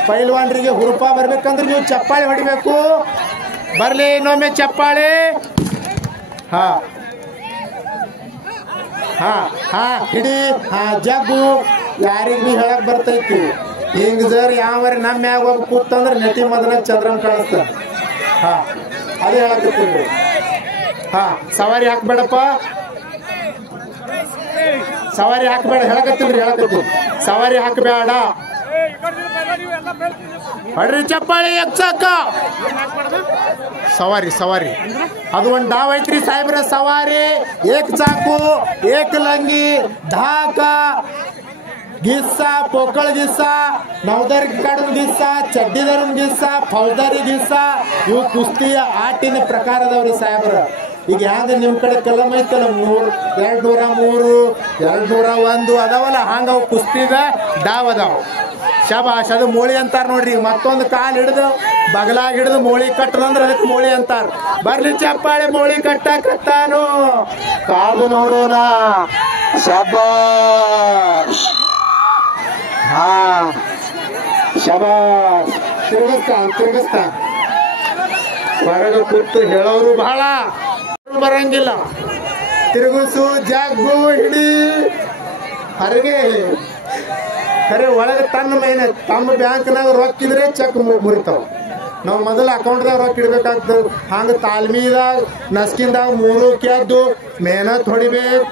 ಪೈಲ್ವಾನ್ರಿಗೆ ಹುರುಪ ಬರ್ಬೇಕಂದ್ರೆ ನೀವು ಚಪ್ಪಾಳೆ ಹೊಡಿಬೇಕು. ಬರ್ಲಿ ಇನ್ನೊಮ್ಮೆ ಚಪ್ಪಾಳೆ. ಹಿಡಿ. ಜಗ್ಗು ಯಾರಿಗ್ ಭೀ ಹೇಳಕ್ ಬರ್ತೈತಿ. ಹಿಂಗ ಜರ್ ಯಾವ ನಮ್ಮ ಮ್ಯಾಗ ಒಬ್ಬ ಕೂತಂದ್ರೆ ನಟಿ ಮೊದಲ ಚಂದ್ರನ್ ಕಾಣಿಸ್ತ. ಅದೇ ಹೇಳಕತ್ತೀವಿ. ಸವಾರಿ ಹಾಕ್ಬೇಡಪ್ಪ, ಸವಾರಿ ಹಾಕ್ಬೇಡ ಹೇಳಕತ್ತೀವಿ. ಸವಾರಿ ಹಾಕಬೇಡ. ಹೊಡ್ರಿ ಚಪ್ಪಾಳಿ ಎಕ್ಸಾಕ. ಸವಾರಿ ಅದು ಒಂದು ಡಾವ್ ಐತ್ರಿ ಸಾಹೇಬ್ರ. ಸವಾರಿ ಏಕ್ ಚಾಕು, ಏಕ್ ಲಂಗಿ, ಧಾಕ, ಗಿಸ್ಸಾ, ಪೋಕಳ ಗಿಸ್ಸಾ, ನವದರ್ ಕಡನ್ ಗಿಸ್ಸಾ, ಚಡ್ಡಿದರನ್ ಗಿಸ್ಸಾ, ಫೌಜದಾರಿ ಗಿಸ್ಸಾ, ಇವು ಕುಸ್ತಿಯ ಆಟಿನ ಪ್ರಕಾರದವ್ರಿ ಸಾಹೇಬ್ರ. ಈಗ ಹ್ಯಾಂಗ ನಿಮ್ ಕಡೆ ಕಲಂ ಐತಲ್ಲ 203, 201 ಅದಾವಲ್ಲ, ಹಂಗ ಅವು ಕುಸ್ತಿದ ಡಾವ್ ಅದಾವ. ಶಬಾಷ್. ಅದು ಮೋಳಿ ಅಂತಾರ ನೋಡ್ರಿ. ಮತ್ತೊಂದು ಕಾಲ್ ಹಿಡಿದು ಬಗಲಾಗ ಹಿಡಿದು ಮೋಳಿ ಕಟ್ಟದಂದ್ರ ಅದಕ್ಕೆ ಮೋಳಿ ಅಂತಾರ. ಬರ್ಲಿ ಚಪ್ಪಾಳೆ. ಮೋಳಿ ಕಟ್ಟಾಕತ್ತಾನು. ಕಾದು ನೋಡೋಣ. ಶಬಾಷ್. ಶಬಾಷ್. ತಿರುಗಿಸ್ತಾನ. ಹೊರಗೆ ಕೂತು ಹೇಳೋರು ಬಹಳ ಬರಂಗಿಲ್ಲ. ತಿರುಗಿಸು, ಜಗ್ಗು, ಹಿಡಿ, ಹೊರಗೆ. ಖರೆ ಒಳಗೆ ತಮ್ಮ ಬ್ಯಾಂಕ್ನಾಗ ರೊಕ್ಕ ಇದ್ರೆ ಚೆಕ್ ಮುರಿತಾವ. ನಾವು ಮೊದಲ ಅಕೌಂಟ್ದಾಗ ರೊಕ್ಕ ಇಡ್ಬೇಕಾಗ್ತದೆ. ಹಂಗ ತಾಳ್ಮಿದಾಗ ನಸ್ಕಿಂದಾಗ 3 ಕೆದ್ದು ಮೆಹನತ್ ಹೊಡಿಬೇಕು,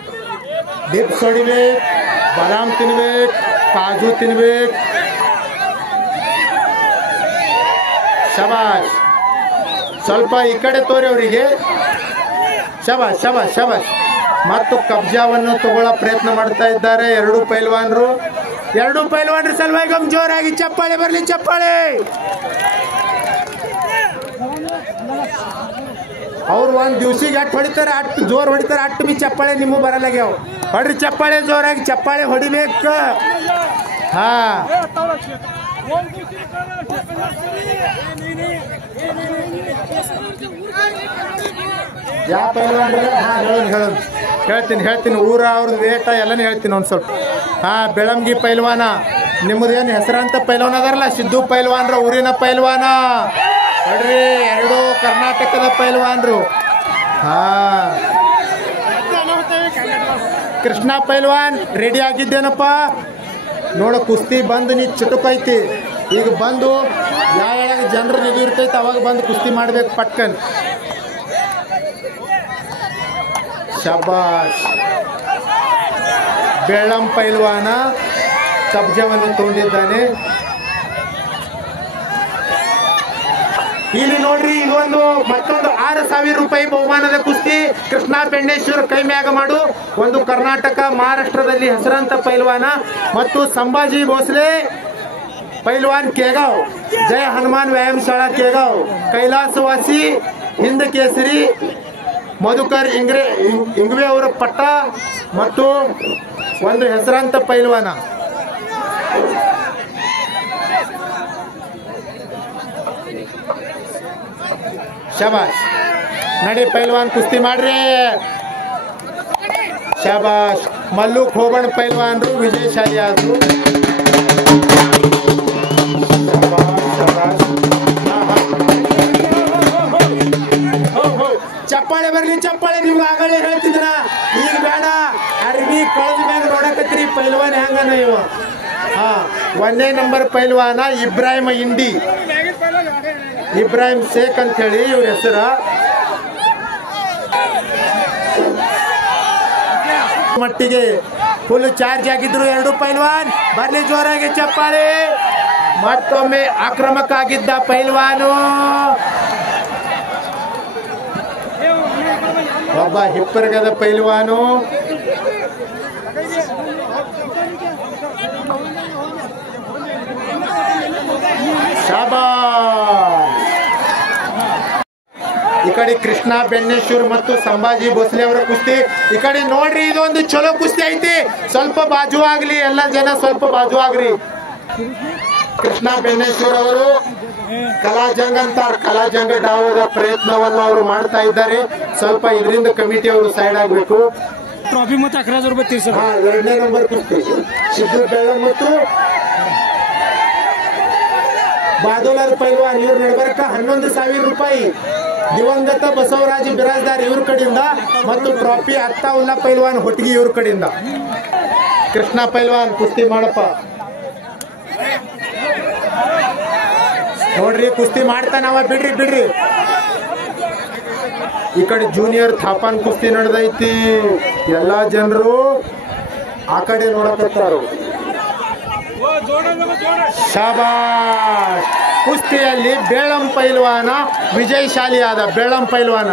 ಡಿಪ್ಸ್ ಹೊಡಿಬೇಕು, ಬಾದಾಮ್ ತಿನ್ಬೇಕು, ಕಾಜು ತಿನ್ಬೇಕು. ಶಬಾಷ್. ಸ್ವಲ್ಪ ಈ ಕಡೆ ತೋರಿ ಅವರಿಗೆ. ಶಬಾಷ್. ಮತ್ತು ಕಬ್ಜಾವನ್ನು ತಗೊಳ್ಳೋ ಪ್ರಯತ್ನ ಮಾಡ್ತಾ ಇದ್ದಾರೆ ಎರಡು ಪೈಲ್ವಾನ್ರು ಸಲುವಾಗಿ ಜೋರಾಗಿ ಚಪ್ಪಾಳೆ ಬರ್ಲಿ. ಚಪ್ಪಾಳೆ. ಅವ್ರು ಒಂದ್ ದಿವ್ಸಿಗೆ ಅಟ್ಟು ಹೊಡಿತಾರೆ, ಅಟ್ಟು ಜೋರ್ ಹೊಡಿತಾರೆ. ಅಟ್ಟು ಬಿ ಚಪ್ಪಾಳೆ ನಿಮ್ಮ ಬರಲ್ಲಾಗ್ಯಾವ. ಹೊಡ್ರಿ ಚಪ್ಪಾಳೆ ಜೋರಾಗಿ. ಚಪ್ಪಾಳೆ ಹೊಡಿಬೇಕು. ಯಾವ ಪೈಲ್ವಾನ್ ಹೇಳ್ತೀನಿ. ಊರ ಅವ್ರದ್ದು ವೇಟ ಎಲ್ಲಾನು ಹೇಳ್ತೀನಿ ಒಂದ್ ಸ್ವಲ್ಪ. ಬೆಳಂಗಿ ಪೈಲ್ವಾನ. ನಿಮ್ಮದೇನು ಹೆಸರಂತ ಪೈಲ್ವಾನ್ ಅದಾರಲ್ಲ, ಸಿದ್ದು ಪೈಲ್ವಾನ್ರ ಊರಿನ ಪೈಲ್ವಾನ. ನೋಡ್ರಿ, 2 ಕರ್ನಾಟಕದ ಪೈಲ್ವಾನ್ರು. ಕೃಷ್ಣ ಪೈಲ್ವಾನ್ ರೆಡಿ ಆಗಿದ್ದೇನಪ್ಪ. ನೋಡ ಕುಸ್ತಿ ಬಂದು ನೀ ಚುಟುಕೈತಿ. ಈಗ ಬಂದು ಯಾವ ಜನರು ನಿಧಿ ಇರ್ತೈತಿ ಅವಾಗ ಬಂದು ಕುಸ್ತಿ ಮಾಡ್ಬೇಕು ಪಟ್ಕನ್. ಶಬಾಷ್. ಬೆಳ್ಳಂ ಪೈಲ್ವಾನ ಕಬ್ಜವನ್ನು ತಗೊಂಡಿದ್ದಾನೆ. ಇಲ್ಲಿ ನೋಡ್ರಿ, ಇದೊಂದು ಮತ್ತೊಂದು 6,000 ರೂಪಾಯಿ ಬಹುಮಾನದ ಕುಸ್ತಿ. ಕೃಷ್ಣ ಬೆಣ್ಣೇಶ್ವರ ಕೈ ಮ್ಯಾಗ ಮಾಡು. ಒಂದು ಕರ್ನಾಟಕ ಮಹಾರಾಷ್ಟ್ರದಲ್ಲಿ ಹೆಸರಾಂತ ಪೈಲ್ವಾನ ಮತ್ತು ಸಂಭಾಜಿ ಭೋಸ್ಲೆ ಪೈಲ್ವಾನ್ ಕೇಗಾವ್, ಜಯ ಹನುಮಾನ್ ವ್ಯಾಯಾಮ ಶಾಲಾ ಕೇಗಾವ್, ಕೈಲಾಸವಾಸಿ ಹಿಂದ್ ಕೇಸರಿ ಮಧುಕರ್ ಇಂಗ್ವೆ ಅವರ ಪಟ್ಟ ಮತ್ತು ಒಂದು ಹೆಸರಾಂತ ಪೈಲ್ವಾನ. ಶಬಾಷ್. ನಡಿ ಪೈಲ್ವಾನ್ ಕುಸ್ತಿ ಮಾಡ್ರಿ. ಶಬಾಷ್. ಮಲ್ಲು ಖೋಬಣ್ ಪೈಲ್ವಾನ್ರು ವಿಜಯಶಾಲಿ ಆದ್ರು. ಚಪ್ಪಾಳೆ ಬರ್ಲಿ. ಚಪ್ಪಾಳೆ. ನಿಮ್ಗೆ ಆಗಲೇ ಹೇಳ್ತಿದ್ರ, ಈಗ ಬೇಡ. ಅರ್ಬಿ ಕಳೆದ ಮ್ಯಾಗ ನೋಡಕತ್ರಿ ಪೈಲ್ವಾನ್ ಹೆಂಗನ ಇವ. 1ನೇ ನಂಬರ್ ಪೈಲ್ವಾನ ಇಬ್ರಾಹಿಂ ಇಂಡಿ, ಇಬ್ರಾಹಿಂ ಶೇಖ್ ಅಂತ ಹೇಳಿ ಇವ್ರ ಹೆಸರ. ಮಟ್ಟಿಗೆ ಫುಲ್ ಚಾರ್ಜ್ ಆಗಿದ್ರು 2 ಪೈಲ್ವಾನ್. ಬರ್ಲಿ ಜೋರಾಗಿ ಚಪ್ಪಾಳೆ. ಮತ್ತೊಮ್ಮೆ ಆಕ್ರಮಕ ಆಗಿದ್ದ ಪೈಲ್ವಾನು. ಒಬ್ಬ ಹಿಪ್ಪರಗದ ಪೈಲ್ವಾನು. ಈ ಕಡೆ ಕೃಷ್ಣ ಬೆಣ್ಣೇಶ್ವರ್ ಮತ್ತು ಸಂಭಾಜಿ ಭೋಸ್ಲೆ ಅವರ ಕುಸ್ತಿ. ಈ ಕಡೆ ನೋಡ್ರಿ, ಇದೊಂದು ಚಲೋ ಕುಸ್ತಿ ಐತಿ. ಸ್ವಲ್ಪ ಬಾಜು ಆಗ್ಲಿ, ಎಲ್ಲ ಜನ ಸ್ವಲ್ಪ ಬಾಜು ಆಗ್ರಿ. ಕೃಷ್ಣ ಬೆಣ್ಣೇಶ್ವರ್ ಅವರು ಕಲಾಜಂಗ್ ಅಂತಾರೆ, ಕಲಾಜಂಗ್ ಡಾವದ ಪ್ರಯತ್ನವನ್ನು ಅವರು ಮಾಡ್ತಾ ಇದ್ದಾರೆ. ಸ್ವಲ್ಪ ಇದರಿಂದ ಕಮಿಟಿ ಅವರು ಸೈಡ್ ಆಗ್ಬೇಕು. ಟ್ರಾಫಿ ಮತ್ತೆ 11,000 ರೂಪಾಯಿ ತೀರ್ಸೋದು. 2ನೇ ನಂಬರ್ ಕುಸ್ತಿ ಸಿದ್ದು ಬೆಳ್ಳಂ ಮತ್ತು ಬಾದೋಲರ್ ಪೈಲ್ವಾನ್ ಇವ್ರ ನಡಬರ್ಕ 11,000 ರೂಪಾಯಿ ದಿವಂಗತ ಬಸವರಾಜ ಬಿರಾಜ್ದಾರ್ ಇವ್ರ ಕಡೆಯಿಂದ ಮತ್ತು ಟ್ರಾಫಿ ಅತ್ತಾವುಲ್ಲಾ ಪೈಲ್ವಾನ್ ಹೊಟ್ಟಿಗೆ ಇವ್ರ ಕಡೆಯಿಂದ. ಕೃಷ್ಣ ಪೈಲ್ವಾನ್ ಕುಸ್ತಿ ಮಾಡಪ್ಪ ನೋಡ್ರಿ, ಕುಸ್ತಿ ಮಾಡ್ತಾನವ. ಬಿಡ್ರಿ ಈ ಕಡೆ ಜೂನಿಯರ್ ಥಾಪಾನ್ ಕುಸ್ತಿ ನಡೆದೈತಿ. ಎಲ್ಲಾ ಜನರು ಆ ಕಡೆ ನೋಡಕತ್ತಾರ. ಶಾಬಾಷ್. ಕುಸ್ತಿಯಲ್ಲಿ ಬೇಳಂ ಪೈಲ್ವಾನ ವಿಜಯಶಾಲಿ ಆದ. ಬೇಳಂ ಪೈಲ್ವಾನ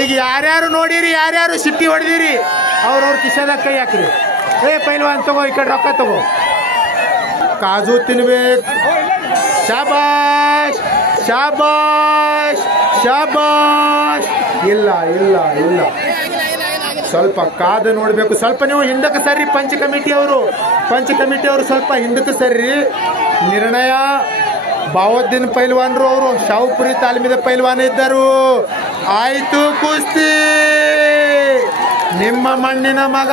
ಈಗ ಯಾರ್ಯಾರು ನೋಡಿರಿ, ಯಾರ್ಯಾರು ಸಿಟ್ಟಿ ಹೊಡೆದಿರಿ ಅವ್ರವ್ರ ಕಿಶದಾಗ ಕೈ ಹಾಕ್ರಿ. ಪೈಲ್ವಾನ್ ತಗೋ, ಈ ಕಡೆ ರೊಕ್ಕ ತಗೋ. ಕಾಜು ತಿನ್ಬೇಕು. ಶಾಬಾಷ್ ಶಾಬಾಷ್ ಶಾಬಾಷ್. ಇಲ್ಲ ಇಲ್ಲ ಇಲ್ಲ, ಸ್ವಲ್ಪ ಕಾದು ನೋಡ್ಬೇಕು. ಸ್ವಲ್ಪ ನೀವು ಹಿಂದಕ್ಕೆ ಸರ್ರಿ. ಪಂಚ ಕಮಿಟಿ ಅವರು ಸ್ವಲ್ಪ ಹಿಂದಕ್ಕೆ ಸರ್ರಿ. ನಿರ್ಣಯ ಬಾವದ್ದೀನ್ ಪೈಲ್ವಾನ್ರು ಅವರು ಶಾಹುಪುರಿ ತಾಲೀಮಿದ ಪೈಲ್ವಾನ್ ಇದ್ದರು. ಆಯ್ತು ಕುಸ್ತಿ. ನಿಮ್ಮ ಮಣ್ಣಿನ ಮಗ,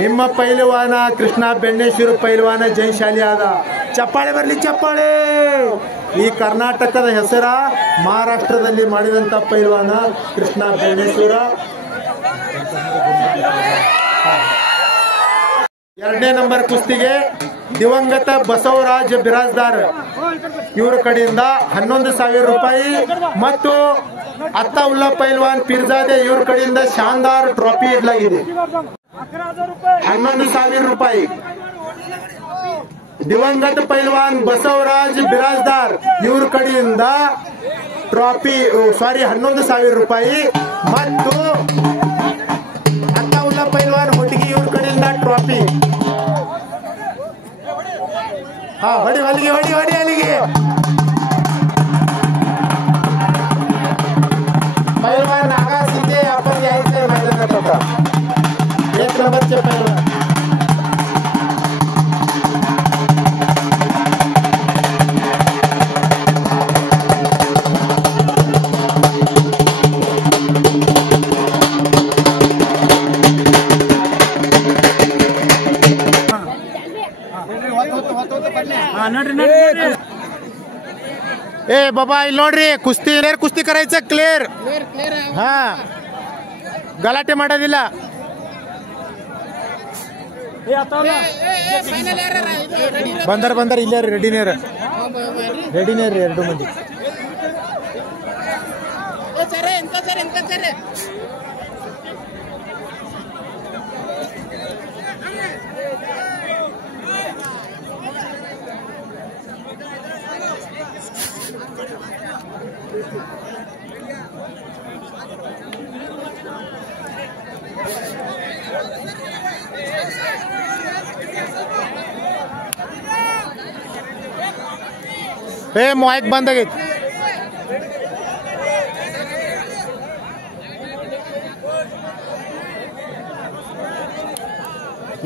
ನಿಮ್ಮ ಪೈಲ್ವಾನ ಕೃಷ್ಣ ಬೆಣ್ಣೇಶ್ವರ ಪೈಲ್ವಾನ ಜಯಶಾಲಿ ಆದ. ಚಪ್ಪಾಳೆ ಬರ್ಲಿ, ಚಪ್ಪಾಳೆ. ಈ ಕರ್ನಾಟಕದ ಹೆಸರ ಮಹಾರಾಷ್ಟ್ರದಲ್ಲಿ ಮಾಡಿದಂತ ಪೈಲ್ವಾನ ಕೃಷ್ಣ ಬೆಣ್ಣೇಶ್ವರ. 2ನೇ ನಂಬರ್ ಕುಸ್ತಿಗೆ ದಿವಂಗತ ಬಸವರಾಜ ಬಿರಾಜ್ದಾರ್ ಇವ್ರ ಕಡೆಯಿಂದ 11,000 ರೂಪಾಯಿ ಮತ್ತು ಅತ್ತಾವುಲ್ಲಾ ಪೈಲ್ವಾನ್ ಪಿರ್ಜಾದೆ ಇವ್ರ ಕಡೆಯಿಂದ ಶಾನದಾರ್ ಟ್ರಾಫಿ ಇಡಲಾಗಿದೆ. 11,000 ರೂಪಾಯಿ. ದಿವಂಗತ ಪೈಲ್ವಾನ್ ಬಸವರಾಜ್ ಬಿರಾಜ್ದಾರ್ ಇವ್ರ ಕಡೆಯಿಂದ ಟ್ರಾಫಿ 11,000 ರೂಪಾಯಿ ಮತ್ತು ಅತ್ತಾವುಲ್ಲಾ ಪೈಲ್ವಾನ್ ಹೊಟ್ಟಿಗೆ ಇವ್ರ ಕಡೆಯಿಂದ ಟ್ರಾಫಿ. ಹೊಡಿ ಅಲ್ಲಿಗೆ, ಹೊಡಿ ಅಲ್ಲಿಗೆ. ಪೈಲ್ವಾನ್ नागा सीधे अपन यहीं से मैदान होता. 1 नंबर से पहलवान. बाबा ಇಲ್ಲಿ ನೋಡ್ರಿ, ಕುಸ್ತಿ करायचं ಕ್ಲಿಯರ್. ಹಾ, ಗಲಾಟೆ ಮಾಡೋದಿಲ್ಲ. ಬಂದರ್ ಇಲ್ಲೇ ರೆಡಿನೇರ್ 2 ಮಂದಿ. माइक बंद ಆಗೈತಿ.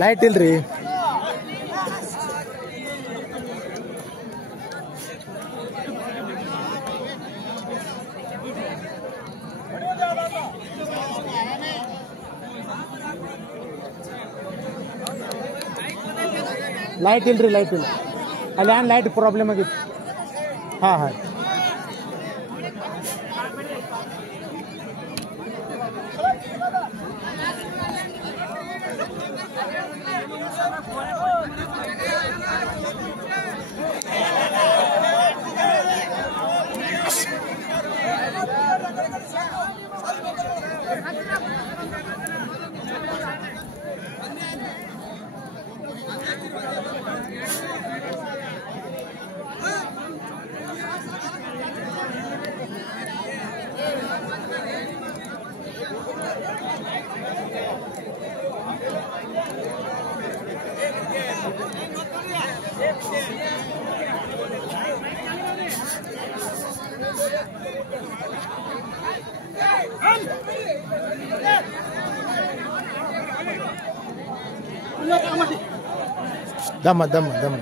ಲೈಟ್ ಇಲ್ರಿ. ಲೈಟ್ ಇಲ್ರಿ, ಲೈಟ್ ಇಲ್ಲ. ಅಲ್ಲಿ ಏನ್ ಲೈಟ್ ಪ್ರಾಬ್ಲಮ್ ಆಗಿತ್ತು. हाँ हाँ दम दम दम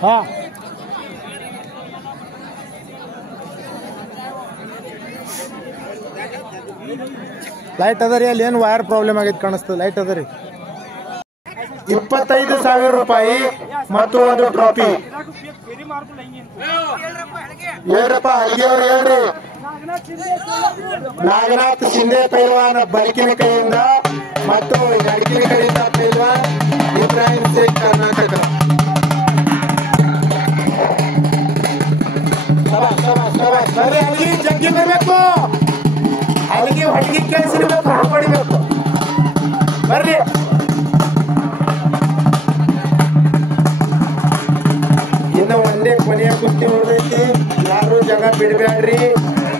हाँ ಲೈಟ್ ಅದರಿ ಅಲ್ಲಿ ಏನು ವೈರ್ ಪ್ರಾಬ್ಲಮ್ ಆಗೈತೆ ಕಾಣಿಸ್ತದೆ ಲೈಟ್ ಅದರಿ 25,000 ರೂಪಾಯಿ ಮತ್ತು ಒಂದು ಟ್ರಾಫಿ ಹೇಳ್ರಪ್ಪ ಹಳ್ಳಿಯವ್ರು ಹೇಳ್ರಿ ನಾಗನಾಥ್ ಶಿಂದೆ ಪೈಲ್ವಾನ್ ಬಳಿಕಿನ ಕೈಯಿಂದ ಮತ್ತು ಗಡಿಕಿನ ಕಡೆಯಿಂದ ಪೈಲ್ವಾನ್ ಇಬ್ರಾಹಿಂ ಶೇಖ್ ಕರ್ನಾಟಕ ಬರ್ರಿ ಅಲ್ಲಿಗೆ ಜಗ್ಗಿ ಬರ್ಬೇಕು ಅಲ್ಲಿಗೆ ಹೊಟ್ಟಿಗೆ ಕೇಳಿಸಿರ್ಬೇಕು ಹೊಡಿಬೇಕು ಬರ್ರಿ ಇನ್ನು ಒಂದೇ ಕೊನೆಯ ಕುಸ್ತಿ ನೋಡೈತಿ ಯಾರು ಜಾಗ ಬಿಡಬೇಡ್ರಿ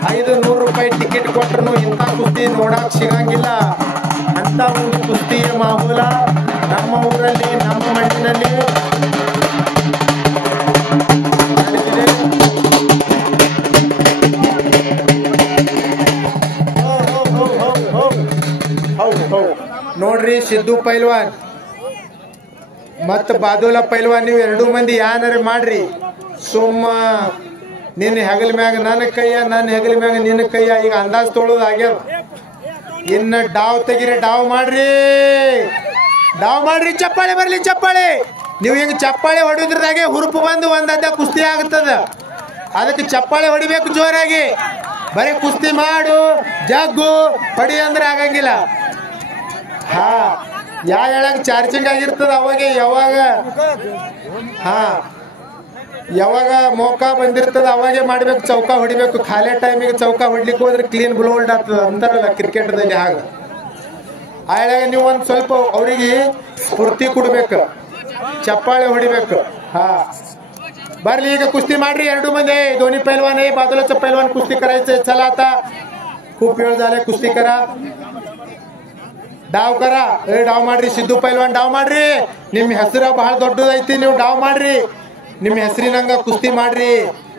500 ರೂಪಾಯಿ ಟಿಕೆಟ್ ಕೊಟ್ರು ಇಂಥ ಕುಸ್ತಿ ನೋಡಕ್ ಸಿಗಂಗಿಲ್ಲ ಅಂತ ಒಂದು ಕುಸ್ತಿಯ ಮಾಮೂಲ ನಮ್ಮ ಊರಲ್ಲಿ ನಮ್ಮ ಮಣ್ಣಿನಲ್ಲಿ ನೋಡ್ರಿ ಸಿದ್ದು ಪೈಲ್ವಾನ್ ಮತ್ತ ಬಾದೂಲ ಪೈಲ್ವಾನ್ ನೀವು 2 ಮಂದಿ ಯಾನಾರ ಮಾಡ್ರಿ ಸುಮ್ಮ ನಿನ್ನ ಹೆಗಲ ಮ್ಯಾಗ ನನ್ನ ಕೈಯ ನನ್ನ ಹೆಗಲ ಮ್ಯಾಗ ನಿನ್ನ ಕೈಯ ಈಗ ಅಂದಾಜ್ ತೊಳೋದು ಆಗ್ಯಾವ ಇನ್ನ ಡಾವ್ ತೆಗಿರಿ ಡಾವ್ ಮಾಡ್ರಿ ಚಪ್ಪಾಳೆ ಬರ್ಲಿ ಚಪ್ಪಾಳೆ ನೀವು ಹಿಂಗ ಚಪ್ಪಾಳೆ ಹೊಡಿದ್ರದಾಗೆ ಹುರುಪು ಬಂದು ಒಂದದ್ದ ಕುಸ್ತಿ ಆಗ್ತದ ಅದಕ್ಕೆ ಚಪ್ಪಾಳೆ ಹೊಡಿಬೇಕು ಜೋರಾಗಿ ಬರೀ ಕುಸ್ತಿ ಮಾಡು ಜಗ್ಗು ಹೊಡಿ ಅಂದ್ರೆ ಆಗಂಗಿಲ್ಲ ಹಾ ಹೇಳಕ್ ಚಾರ್ಜಿಂಗ್ ಆಗಿರ್ತದ ಅವಾಗ ಯಾವಾಗ ಮೌಕಾ ಬಂದಿರ್ತದ ಅವಾಗೆ ಮಾಡ್ಬೇಕು ಚೌಕ ಹೊಡಿಬೇಕು ಖಾಲಿ ಟೈಮಿಗೆ ಚೌಕ ಹೊಡ್ಲಿಕ್ಕೆ ಹೋದ್ರೆ ಕ್ಲೀನ್ ಬ್ಲೋಲ್ಡ್ ಆಗ್ತದ ಅಂತಾರಲ್ಲ ಕ್ರಿಕೆಟ್ದಲ್ಲಿ ಹಾಗ ಆ ಹೇಳಾಗ ನೀವು ಒಂದ್ ಸ್ವಲ್ಪ ಅವ್ರಿಗೆ ಸ್ಫೂರ್ತಿ ಕೊಡ್ಬೇಕು ಚಪ್ಪಾಳೆ ಹೊಡಿಬೇಕು ಬರ್ಲಿ ಈಗ ಕುಸ್ತಿ ಮಾಡ್ರಿ 2 ಮಂದಿ दोन्ही पैलवान आहे बाजूलाचा पैलवान कुस्ती करायचंय चला आता खूप वेळ झालाय कुस्ती करा डाव करा डाव ಮಾಡ್ರಿ ಸಿದ್ದು ಪೈಲ್ವಾನ್ डाव ಮಾಡ್ರಿ ನಿಮ್ಮ ಹೆಸರು ಬಹಳ ದೊಡ್ಡದೈತಿ ನೀವು डाव ಮಾಡ್ರಿ ನಿಮ್ಮ ಹೆಸರಿನಂಗ ಕುಸ್ತಿ ಮಾಡ್ರಿ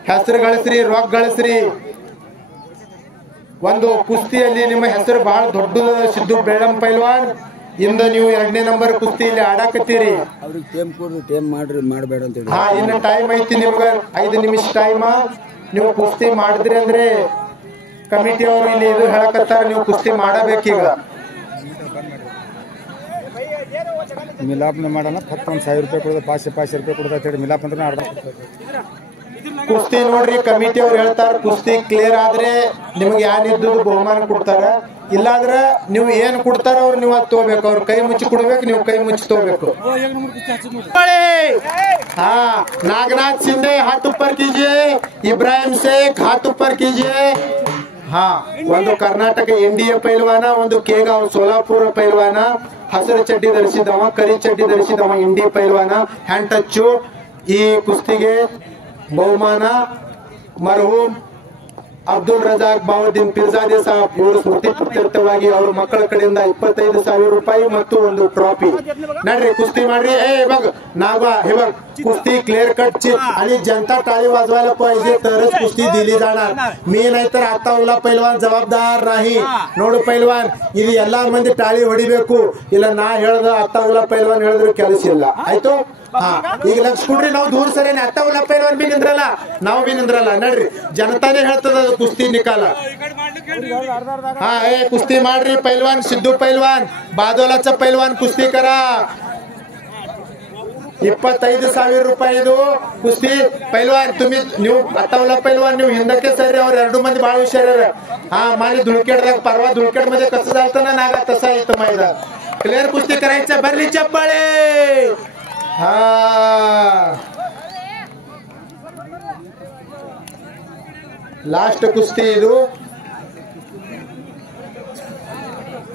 ಹೆಸರು ಗಳಿಸ್ರಿ ರೊಕ್ಕ ಗಳಿಸ್ರಿ ಒಂದು ಕುಸ್ತಿಯಲ್ಲಿ ನಿಮ್ಮ ಹೆಸರು ಬಹಳ ದೊಡ್ಡದ ಸಿದ್ದು ಬೆಳ್ಳಂ ಪೈಲ್ವಾನ್ ಇಂದ ನೀವು 2ನೇ ನಂಬರ್ ಕುಸ್ತಿ ಇಲ್ಲಿ ಆಡಾಕತ್ತೀರಿ ಅವ್ರಿಗೆ ಟೈಮ್ ಕೊಡ್ರಿ ಟೈಮ್ ಮಾಡ್ರಿ ಮಾಡಬೇಡ ಅಂತ ಹೇಳಿ ಇನ್ನು ಟೈಮ್ ಐತಿ ನಿಮ್ಗೆ 5 ನಿಮಿಷ ಟೈಮ್ ನೀವು ಕುಸ್ತಿ ಮಾಡಿದ್ರಿ ಅಂದ್ರೆ ಕಮಿಟಿ ಅವರು ಇಲ್ಲಿ ಇದು ಹೇಳಕತ್ತಾರ ನೀವು ಕುಸ್ತಿ ಮಾಡಬೇಕೀಗ ಮಿಲಾಪ್ನ ಮಾಡೋಣ ಫಸ್ಟ್ 1,000 ರೂಪಾಯಿ ಕೊಡೋದು 500 ರೂಪಾಯಿ ಕೊಡೋದು ಅಂತ ಹೇಳಿ ಮಿಲಾಪ್ ಅಂದ್ರೆ ಅರ್ಧ ಕುಸ್ತಿ ನೋಡ್ರಿ ಕಮಿಟಿ ಅವ್ರು ಹೇಳ್ತಾರ ಕುಸ್ತಿ ಕ್ಲಿಯರ್ ಆದ್ರೆ ನಿಮ್ಗೆ ಯಾನಿದ್ದು ಬಹುಮಾನ ಕೊಡ್ತಾರ ಇಲ್ಲಾದ್ರ ನೀವು ಏನ್ ಕೊಡ್ತಾರ ಅವ್ರು ನೀವು ಅದು ತಗೋಬೇಕು ಅವ್ರ ಕೈ ಮುಚ್ಚಿ ಕೊಡ್ಬೇಕು ನೀವು ಕೈ ಮುಚ್ಚಿ ತಗೋಬೇಕು ನಾಗನಾಥ್ ಶಿಂದೆ हाथ ऊपर कीजिए इब्राहिम शेख हाथ ऊपर कीजिए ಒಂದು ಕರ್ನಾಟಕ ಇಂಡಿಯಾ ಪೈಲ್ವಾನ ಒಂದು ಕೇಗಾಂವ್ ಸೋಲಾಪುರ ಪೈಲ್ವಾನ ಹಸಿರು ಚಡ್ಡಿ ಧರಿಸಿದವ ಕರಿ ಚಡ್ಡಿ ಧರಿಸಿದವ ಇಂಡಿ ಪೈಲ್ವಾನ ಹ್ಯಾಂಡ್ ಟಚ್ ಈ ಕುಸ್ತಿಗೆ ಬಹುಮಾನ ಮರ್ಹೂಮ್ ಅಬ್ದುಲ್ ರಜಾಕ್ ಬಾವುದ್ದೀನ್ ಪಿರ್ಜಾದೆ ಸಾಬ್ ಇವರು ಸ್ಮೃತಿ ಪ್ರೀತ್ಯರ್ಥವಾಗಿ ಅವ್ರ ಮಕ್ಕಳ ಕಡೆಯಿಂದ 25,000 ರೂಪಾಯಿ ಮತ್ತು ಒಂದು ಟ್ರಾಫಿ नडरी कुस्ती मारली बघ नागा हे बघ कुस्ती क्लिअर कट आणि जनता टाळी वाजवायला पाहिजे तरच कुस्ती दिली जाणार मी नाहीतर आता उला पैलवान जबाबदार नाही ನೋಡು पैलवान ಇದು ಎಲ್ಲಾ ಮಂದಿ टाळी ಹೊಡಿಬೇಕು ಇಲ್ಲ ನಾ ಹೇಳ್ದ ಅತ್ತ ಉಲ पैलवान ಹೇಳಿದ್ರು ಕೆಲಸ ಇಲ್ಲ ಆಯ್ತು ಈಗ ಲಕ್ಷ ಕೊಡ್ರಿ ನಾವು ದೂರ ಸರಿನೇ ಅತ್ತ ಉಲ पैलवान ಬಿ ನಿಂದ್ರಲ್ಲ ನಾವು ಬಿ ನಿಂದ್ರಲ್ಲ ನಡ್ರಿ ಜನತಾನೇ ಹೇಳ್ತದ ಕುಸ್ತಿ ನಿಕಾಲ कुस्ती ಮಾಡ್ರಿ पैलवान सिद्धू पैलवान बादोलाचा पैलवान कुस्ती करा 25,000 ರೂಪಾಯಿ ಕುಸ್ತಿ पैलवान तुम्ही ನೀವು ಅತ್ತವಲ पैलवान ನೀವು ಹಿಂದಕ್ಕೆ ಸರಿ ಅವ್ರ 2 ಮಂದಿ ಬಾಳ ಹುಷಾರ माने धुळकेडದಾಗ परवा धुळकेड मध्ये कसं झालं ना नागा तसा इथं मैदान क्लिअर कुस्ती करायचं भरली चप्पाळे लास्ट कुस्ती ಇದು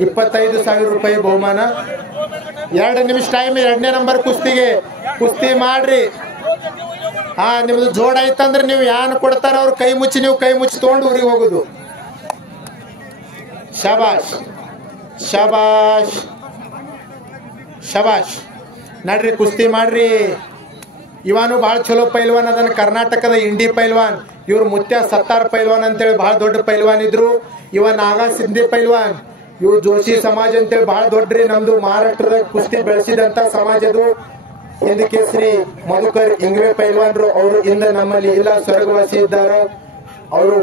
25,000 ರೂಪಾಯಿ ಬಹುಮಾನ 2 ನಿಮಿಷ ಟೈಮ್ 2ನೇ ನಂಬರ್ ಕುಸ್ತಿಗೆ ಕುಸ್ತಿ ಮಾಡ್ರಿ ನಿಮ್ದು ಜೋಡ ಐತಂದ್ರೆ ನೀವು ಯಾನ್ ಕೊಡ್ತಾರ ಅವ್ರ ಕೈ ಮುಚ್ಚಿ ನೀವು ಕೈ ಮುಚ್ಚಿ ತಗೊಂಡು ಊರಿಗೆ ಹೋಗುದು ಶಾಬಾಷ್ ಶಾಬಾಷ್ ಶಾಬಾಷ್ ನಡ್ರಿ ಕುಸ್ತಿ ಮಾಡ್ರಿ ಇವನು ಬಹಳ ಚಲೋ ಪೈಲ್ವಾನ್ ಅದನ್ನ ಕರ್ನಾಟಕದ ಇಂಡಿ ಪೈಲ್ವಾನ್ ಇವ್ರು ಮುತ್ಯ ಸತ್ತಾರ್ ಪೈಲ್ವಾನ್ ಅಂತೇಳಿ ಬಹಳ ದೊಡ್ಡ ಪೈಲ್ವಾನ್ ಇದ್ರು ಇವ ನಾಗಾ ಸಿಂಧಿ ಪೈಲ್ವಾನ್ ಇವ್ರು ಜೋಶಿ ಸಮಾಜ ಅಂತೇಳಿ ಬಹಳ ದೊಡ್ಡ್ರಿ ನಮ್ದು ಮಹಾರಾಷ್ಟ್ರದ ಕುಸ್ತಿ ಬೆಳೆಸಿದಂತ ಸಮಾಜದು ಹಿಂದ ಕೇಸರಿ ಮಧುಕರ್ ಇಂಗ್ವೆ ಪೈಲ್ವಾನ್ರು ಅವರು ಇಂದ ನಮ್ಮಲ್ಲಿ ಇಲ್ಲ ಸ್ವರ್ಗವಾಸಿ ಇದ್ದಾರೆ ಅವರು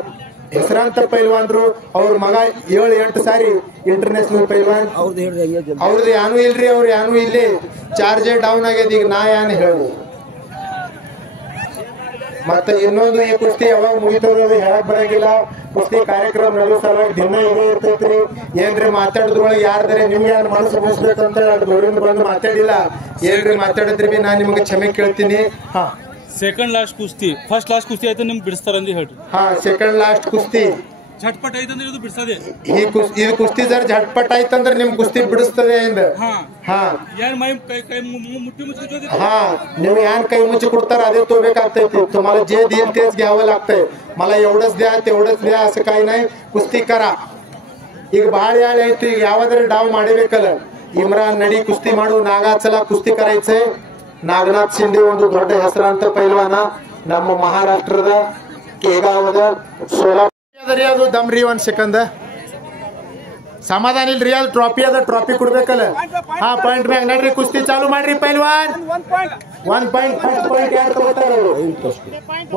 ಹೆಸರಾಂತ ಪೈಲ್ವಾನ್ರು. ಅವ್ರ ಮಗ 7-8 ಸಾರಿ ಇಂಟರ್ನ್ಯಾಷನಲ್ ಪೈಲ್ವಾನ್. ಅವ್ರದ್ದು ಯಾನು ಇಲ್ರಿ, ಅವ್ರು ಯಾನು ಇಲ್ಲಿ ಚಾರ್ಜೇ ಡೌನ್ ಆಗ್ಯದ. ಈಗ ನಾ ಯಾನು ಹೇಳಿ ಮತ್ತೆ ಇನ್ನೊಂದು, ಈ ಕುಸ್ತಿ ಯಾವಾಗ ಮುಗಿತದ ಹೇಳಕ್ ಬರಂಗಿಲ್ಲ. ಕುಸ್ತಿ ಕಾರ್ಯಕ್ರಮ ನಡೆಯೋ ಸಲುವಾಗಿ ದಿನ ಇದೇ ಇರ್ತೈತ್ರಿ. ಏನ್ರಿ ಮಾತಾಡಿದ್ರೊಳಗೆ ಯಾರ್ದಾರೆ ನಿಮ್ಗೆ ಯಾರು ಮನಸ್ಸು ಮುಗಿಸ್ಬೇಕಂತ ದೂರಿಂದ ಬಂದು ಮಾತಾಡಿಲ್ಲ. ಏನ್ರಿ ಮಾತಾಡಿದ್ರಿ ಬಿ ನಾನ್ ನಿಮ್ಗೆ ಕ್ಷಮೆ ಕೇಳ್ತೀನಿ. ಹಾ, ಸೆಕೆಂಡ್ ಲಾಸ್ಟ್ ಕುಸ್ತಿ, ಫಸ್ಟ್ ಲಾಸ್ಟ್ ಕುಸ್ತಿ ಆಯ್ತು ನಿಮ್ಗೆ ಬಿಡಿಸ್ತಾರಂದು ಹೇಳ್ರಿ. ಹಾ, ಸೆಕೆಂಡ್ ಲಾಸ್ಟ್ ಕುಸ್ತಿ ಝಟ್ಪಟ್ ಐತಂದ್ರೆ ಇದು ಬಿಡಿಸದೆ. ಇದು ಕುಸ್ತಿ ಜರ ಝಟ್ಪಟ್ ಆಯ್ತಂದ್ರೆ ನಿಮ್ ಕುಸ್ತಿ ಬಿಡಿಸ್ತದೆ ಇಂದ. ಹಾ, ಯಾರು ಮೈ ಕೈ ಕೈ ಮುಟ್ಟಿ ಮುಚ್ಚಿ. हा, निम्ही यान काही मुची कुडतार आधी तो बेकागतंय. तुम्हाला जे देईल तेच घ्यावं लागतंय. मला एवढंच द्या तेवढंच द्या असं काही नाही. कुस्ती करा. ಈಗ ಬಹಳ ಯಾಳೆ ಐತಿ. ಈಗ ಯಾವ್ದಾರ ಡಾವ್ ಮಾಡಬೇಕಲ್ಲ. ಇಮ್ರಾನ್ ನಡಿ ಕುಸ್ತಿ ಮಾಡು. ನಾಗಾಚಲ ಕುಸ್ತಿ ಕರಾಯ್ಚೆ. ನಾಗನಾಥ್ ಶಿಂದೆ ಒಂದು ದೊಡ್ಡ ಹೆಸರಾಂತ ಪೈಲ್ವಾನ ನಮ್ಮ ಮಹಾರಾಷ್ಟ್ರದ ಕೇಗಾವದ ಸೋಲಾಪುರ. ಅದು ದಮ್ರಿ 1 ಸೆಕೆಂಡ್ ಸಮಾಧಾನ ಇಲ್ರಿ. ಅದು ಟ್ರಾಫಿ ಅದ, ಟ್ರಾಫಿ ಕೊಡ್ಬೇಕಲ್ಲ. ಹಾ, ಪಾಯಿಂಟ್ ಮ್ಯಾಗ ನಡ್ರಿ ಕುಸ್ತಿ ಚಾಲು ಮಾಡ್ರಿ ಪೈಲ್ವಾನ್. 1 ಪಾಯಿಂಟ್ ಫಸ್ಟ್ ಪಾಯಿಂಟ್ ಯಾರು ತಗೋತಾರ?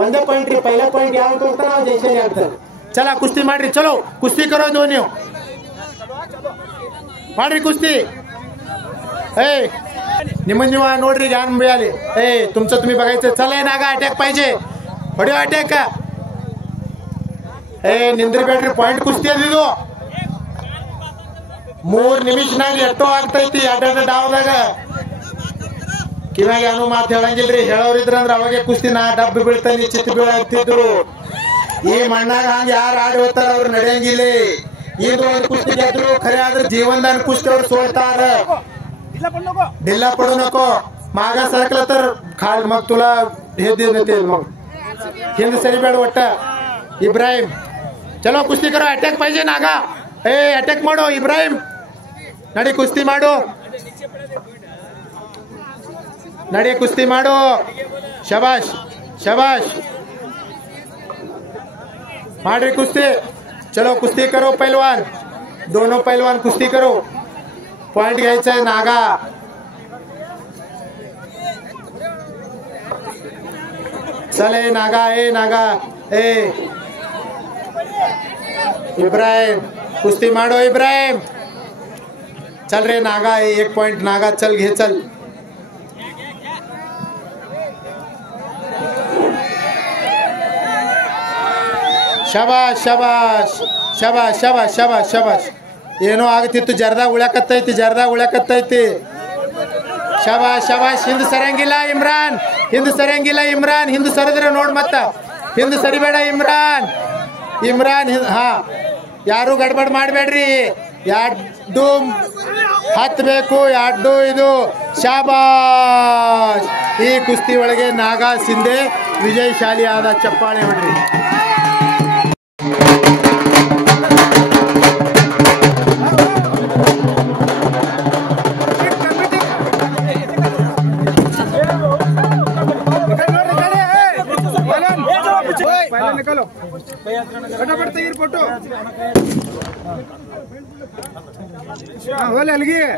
ಒಂದೇ ಪಾಯಿಂಟ್ ರೀ. ಪೈಲ ಪಾಯಿಂಟ್ ಯಾರು ತಗೋತಾರ ಅವ್ರು ಜೈಸೆ ಆಗ್ತಾರೆ. ಚಲ ಕುಸ್ತಿ ಮಾಡ್ರಿ. ಚಲೋ ಕುಸ್ತಿ ಕರೋದು ನೀವು ಮಾಡ್ರಿ ಕುಸ್ತಿ. ए निमन निवा नोडरी ज्ञान मिळाले. ए तुमचं तुम्ही बघायचं. चला नागा अटॅक पाहिजे. ಹೊಡೆಯೋ ಅಟ್ಯಾಕ್. ನಿಂದ್ರಿ ಬೇಡ್ರಿ. ಪಾಯಿಂಟ್ ಕುಸ್ತಿ ಅದಿದು. 3 ನಿಮಿಷನಾಗ ಎಷ್ಟೋ ಆಗ್ತೈತಿ ಅಡ್ಡ ಡಾವ್ದಾಗ. ಕಿವಾಗ ಏನು ಮಾತು ಹೇಳಂಗಿಲ್ರಿ. ಹೇಳೋರಿದ್ರಂದ್ರ ಅವಾಗೆ ಕುಸ್ತಿ ನಾ ಡಬ್ಬಿ ಬೀಳ್ತಾನೆ ಚಿತ್ತ ಬೀಳ್ತಿದ್ರು. ಈ ಮಣ್ಣಾಗ ಹಂಗ ಯಾರು ಆಡಿ ಹೋಗ್ತಾರ ಅವ್ರು ನಡೆಯಂಗಿಲ್ಲ. ಇದು ಒಂದು कुस्ती ಗೆದ್ರು खरे आದ್ರೆ जीवनदान कुस्ती ಅವ್ರು सोडतार. ढिल्ला पडू नको. मागा सरकलं तर खाल मग तुला हे देते. मग हिंद सरीಬೇಡ ಒಟ್ಟ. इब्राहिम चलो कुस्ती करो. अटॅक पाहिजे नागा. अटॅक माडो इब्राहिम. नडी कुस्ती माडो. नडी कुस्ती माडो. शाबाश शाबाश माड्री कुस्ती. चलो कुस्ती करो पहलवान. दोनों पहलवान कुस्ती करो. पॉइंट घ्यायचा आहे नागा. चले नागा. नागा इब्राहिम कुस्ती माडो. इब्राहिम चल रे नागा. 1 पॉइंट नागा. चल घे चल. शाबाश शाबाश शाबाश शाबाश शाबाश शाबाश. ಏನೋ ಆಗ್ತಿತ್ತು. ಜರ್ದಾಗ ಉಳ್ಯಾಕತ್ತೈತಿ. ಜರ್ದಾಗ ಉಳ್ಯಾಕತ್ತೈತಿ. ಶಾಬಾಶ್ ಶಾಬಾಶ್. ಹಿಂದ್ ಸರಂಗಿಲ್ಲ ಇಮ್ರಾನ್. ಹಿಂದ್ ಸರಂಗಿಲ್ಲ ಇಮ್ರಾನ್. ಹಿಂದ್ ಸರಿದ್ರೆ ನೋಡ್ ಮತ್ತ. ಹಿಂದ್ ಸರಿಬೇಡ ಇಮ್ರಾನ್. ಇಮ್ರಾನ್ ಹಾ, ಯಾರು ಗಡ್ಬಡ್ ಮಾಡಬೇಡ್ರಿ. ಎರಡು ಹತ್ಬೇಕು. ಎರಡು ಇದು. ಶಾಬಾಶ್. ಈ ಕುಸ್ತಿ ಒಳಗೆ ನಾಗಾ ಶಿಂದೆ ವಿಜಯಶಾಲಿ ಆದ. ಚಪ್ಪಾಳೆ ಹೊಡ್ರಿ. निकालो फटाफट तैयार फोटो. हाँ, वाले अलगी है.